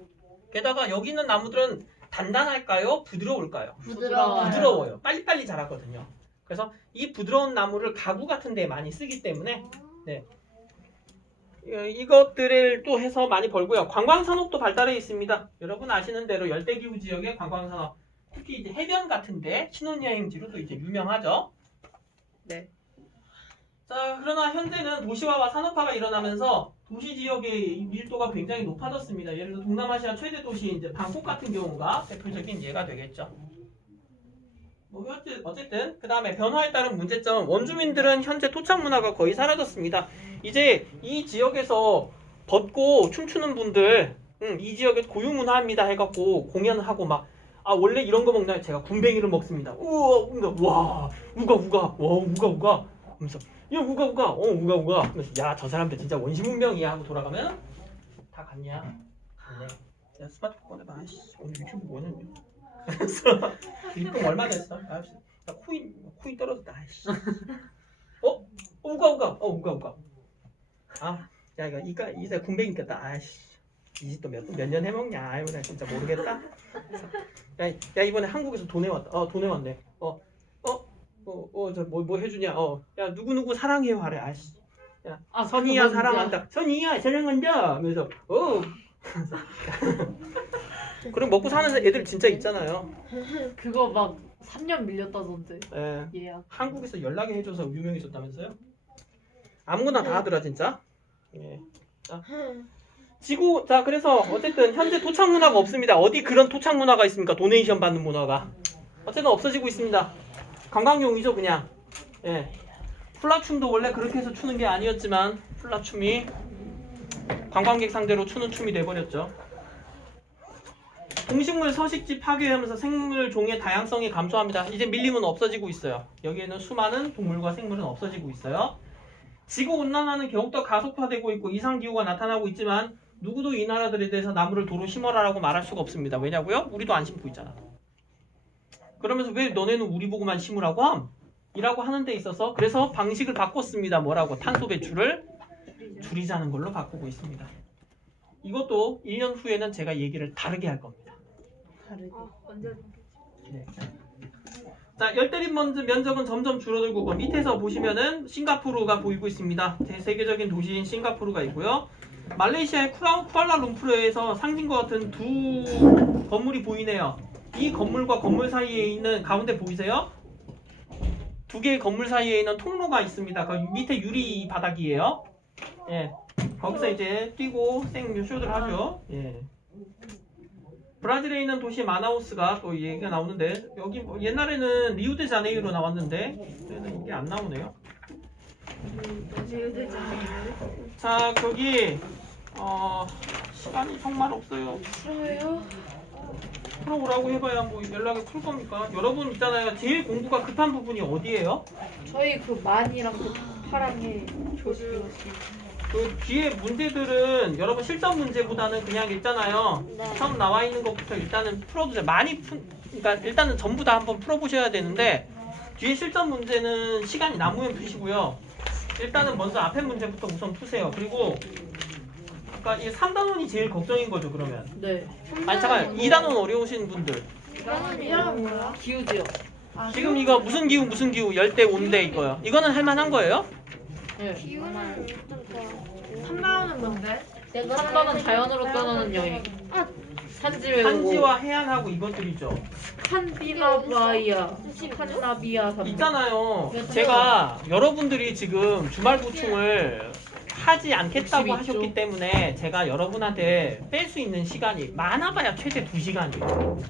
게다가 여기 있는 나무들은 단단할까요? 부드러울까요? 부드러워요. 부드러워요. 빨리빨리 자라거든요. 그래서 이 부드러운 나무를 가구 같은 데 많이 쓰기 때문에 네. 이것들을 또 해서 많이 벌고요. 관광산업도 발달해 있습니다. 여러분 아시는 대로 열대기후 지역의 관광산업 특히 이제 해변 같은데 신혼여행지로 또 이제 유명하죠. 네. 자, 그러나 현재는 도시화와 산업화가 일어나면서 도시 지역의 밀도가 굉장히 높아졌습니다. 예를 들어 동남아시아 최대 도시 이제 방콕 같은 경우가 대표적인 예가 되겠죠. 어쨌든 그 다음에 변화에 따른 문제점, 원주민들은 현재 토착 문화가 거의 사라졌습니다. 이제 이 지역에서 벗고 춤추는 분들, 이 지역에 고유 문화입니다 해갖고 공연하고 막 원래 이런 거 먹나요? 제가 군뱅이를 먹습니다. 우와, 와, 우가, 와, 우가, 하면서 야, 우가, 우가, 하면서 야, 저 사람들 진짜 원시문명이야 하고 돌아가면 다 갔냐? 갔네. 야, 스마트폰 꺼내봐. 아이씨, 오늘 유튜브 뭐냐? 그래서 입금 얼마 됐어? 나 코인 떨어졌다. 아이씨. 우가. 야, 이제 군뱅이 꼈다. 아이씨. 이제 또 몇 년 해먹냐? 아이고, 나 진짜 모르겠다. 야, 이번에 한국에서 돈 해왔다. 돈 해왔네. 저 뭐 해주냐? 야, 누구 사랑해요 하래. 아이씨. 야, 선이야 그거 사랑한다. 선이야 사랑한다. 그래서 그럼 먹고 사는 애들 진짜 있잖아요. 그거 막 3년 밀렸다던데. 예. 예약. 한국에서 연락이 해줘서 유명해졌다면서요? 아무거나 다 하더라 진짜. 예. 자, 그래서 어쨌든 현재 토착 문화가 없습니다. 어디 그런 토착 문화가 있습니까? 도네이션 받는 문화가. 어쨌든 없어지고 있습니다. 관광용이죠 그냥. 예. 플라춤도 원래 그렇게 해서 추는 게 아니었지만 플라춤이 관광객 상대로 추는 춤이 돼버렸죠. 동식물 서식지 파괴하면서 생물 종의 다양성이 감소합니다. 이제 밀림은 없어지고 있어요. 여기에는 수많은 동물과 생물은 없어지고 있어요. 지구 온난화는 더욱더 가속화되고 있고 이상 기후가 나타나고 있지만 누구도 이 나라들에 대해서 나무를 도로 심어라라고 말할 수가 없습니다. 왜냐고요? 우리도 안 심고 있잖아. 그러면서 왜 너네는 우리 보고만 심으라고 함? 이라고 하는 데 있어서 그래서 방식을 바꿨습니다. 뭐라고? 탄소 배출을 줄이자는 걸로 바꾸고 있습니다. 이것도 1년 후에는 제가 얘기를 다르게 할 겁니다. 네. 자, 열대림 면적은 점점 줄어들고 그 밑에서 보시면은 싱가포르가 보이고 있습니다. 대세계적인 도시인 싱가포르가 있고요. 말레이시아의 쿠알라룸푸르에서 상징과 같은 두 건물이 보이네요. 이 건물과 건물 사이에 있는 가운데 보이세요? 두 개의 건물 사이에 있는 통로가 있습니다. 그 밑에 유리 바닥이에요. 예. 거기서 이제 뛰고 쇼를 하죠. 예. 브라질에 있는 도시 마나우스가 또 얘기가 나오는데 여기 뭐 옛날에는 리우데자네이로 나왔는데 이제는 이게 안 나오네요. 자, 거기 시간이 정말 없어요. 풀어오라고 해봐야 뭐 연락이 풀 겁니까? 여러분 있잖아요. 제일 공부가 급한 부분이 어디예요? 저희 그 만이랑 그 파랑의 조식. 그 뒤에 문제들은 여러분 실전 문제보다는 그냥 있잖아요. 네. 처음 나와 있는 것부터 일단은 풀어보세요. 그러니까 일단은 전부 다 한번 풀어보셔야 되는데 뒤에 실전 문제는 시간이 남으면 푸시고요. 일단은 먼저 앞에 문제부터 우선 푸세요. 그리고 아까 이 3단원이 제일 걱정인 거죠, 그러면. 네. 아니 잠깐 2단원 어려우신 분들. 이런 뭐야? 기우지요. 지금 이거 무슨 기후 열대 온대 이거요. 이거는 할만한 거예요? 네. 기운은 좀 더. 3나오는 뭔데? 3번은 자연으로 떠나는 여행. 산지 외우고. 산지와 해안하고 이것들이죠. 칸비나바이아, 칸나비아 산맥. 있잖아요. 제가 여러분들이 지금 주말 보충을 하지 않겠다고 62조. 하셨기 때문에 제가 여러분한테 뺄 수 있는 시간이 많아봐야 최대 2시간이에요.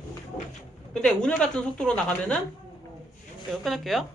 근데 오늘 같은 속도로 나가면은 제가 끊을게요.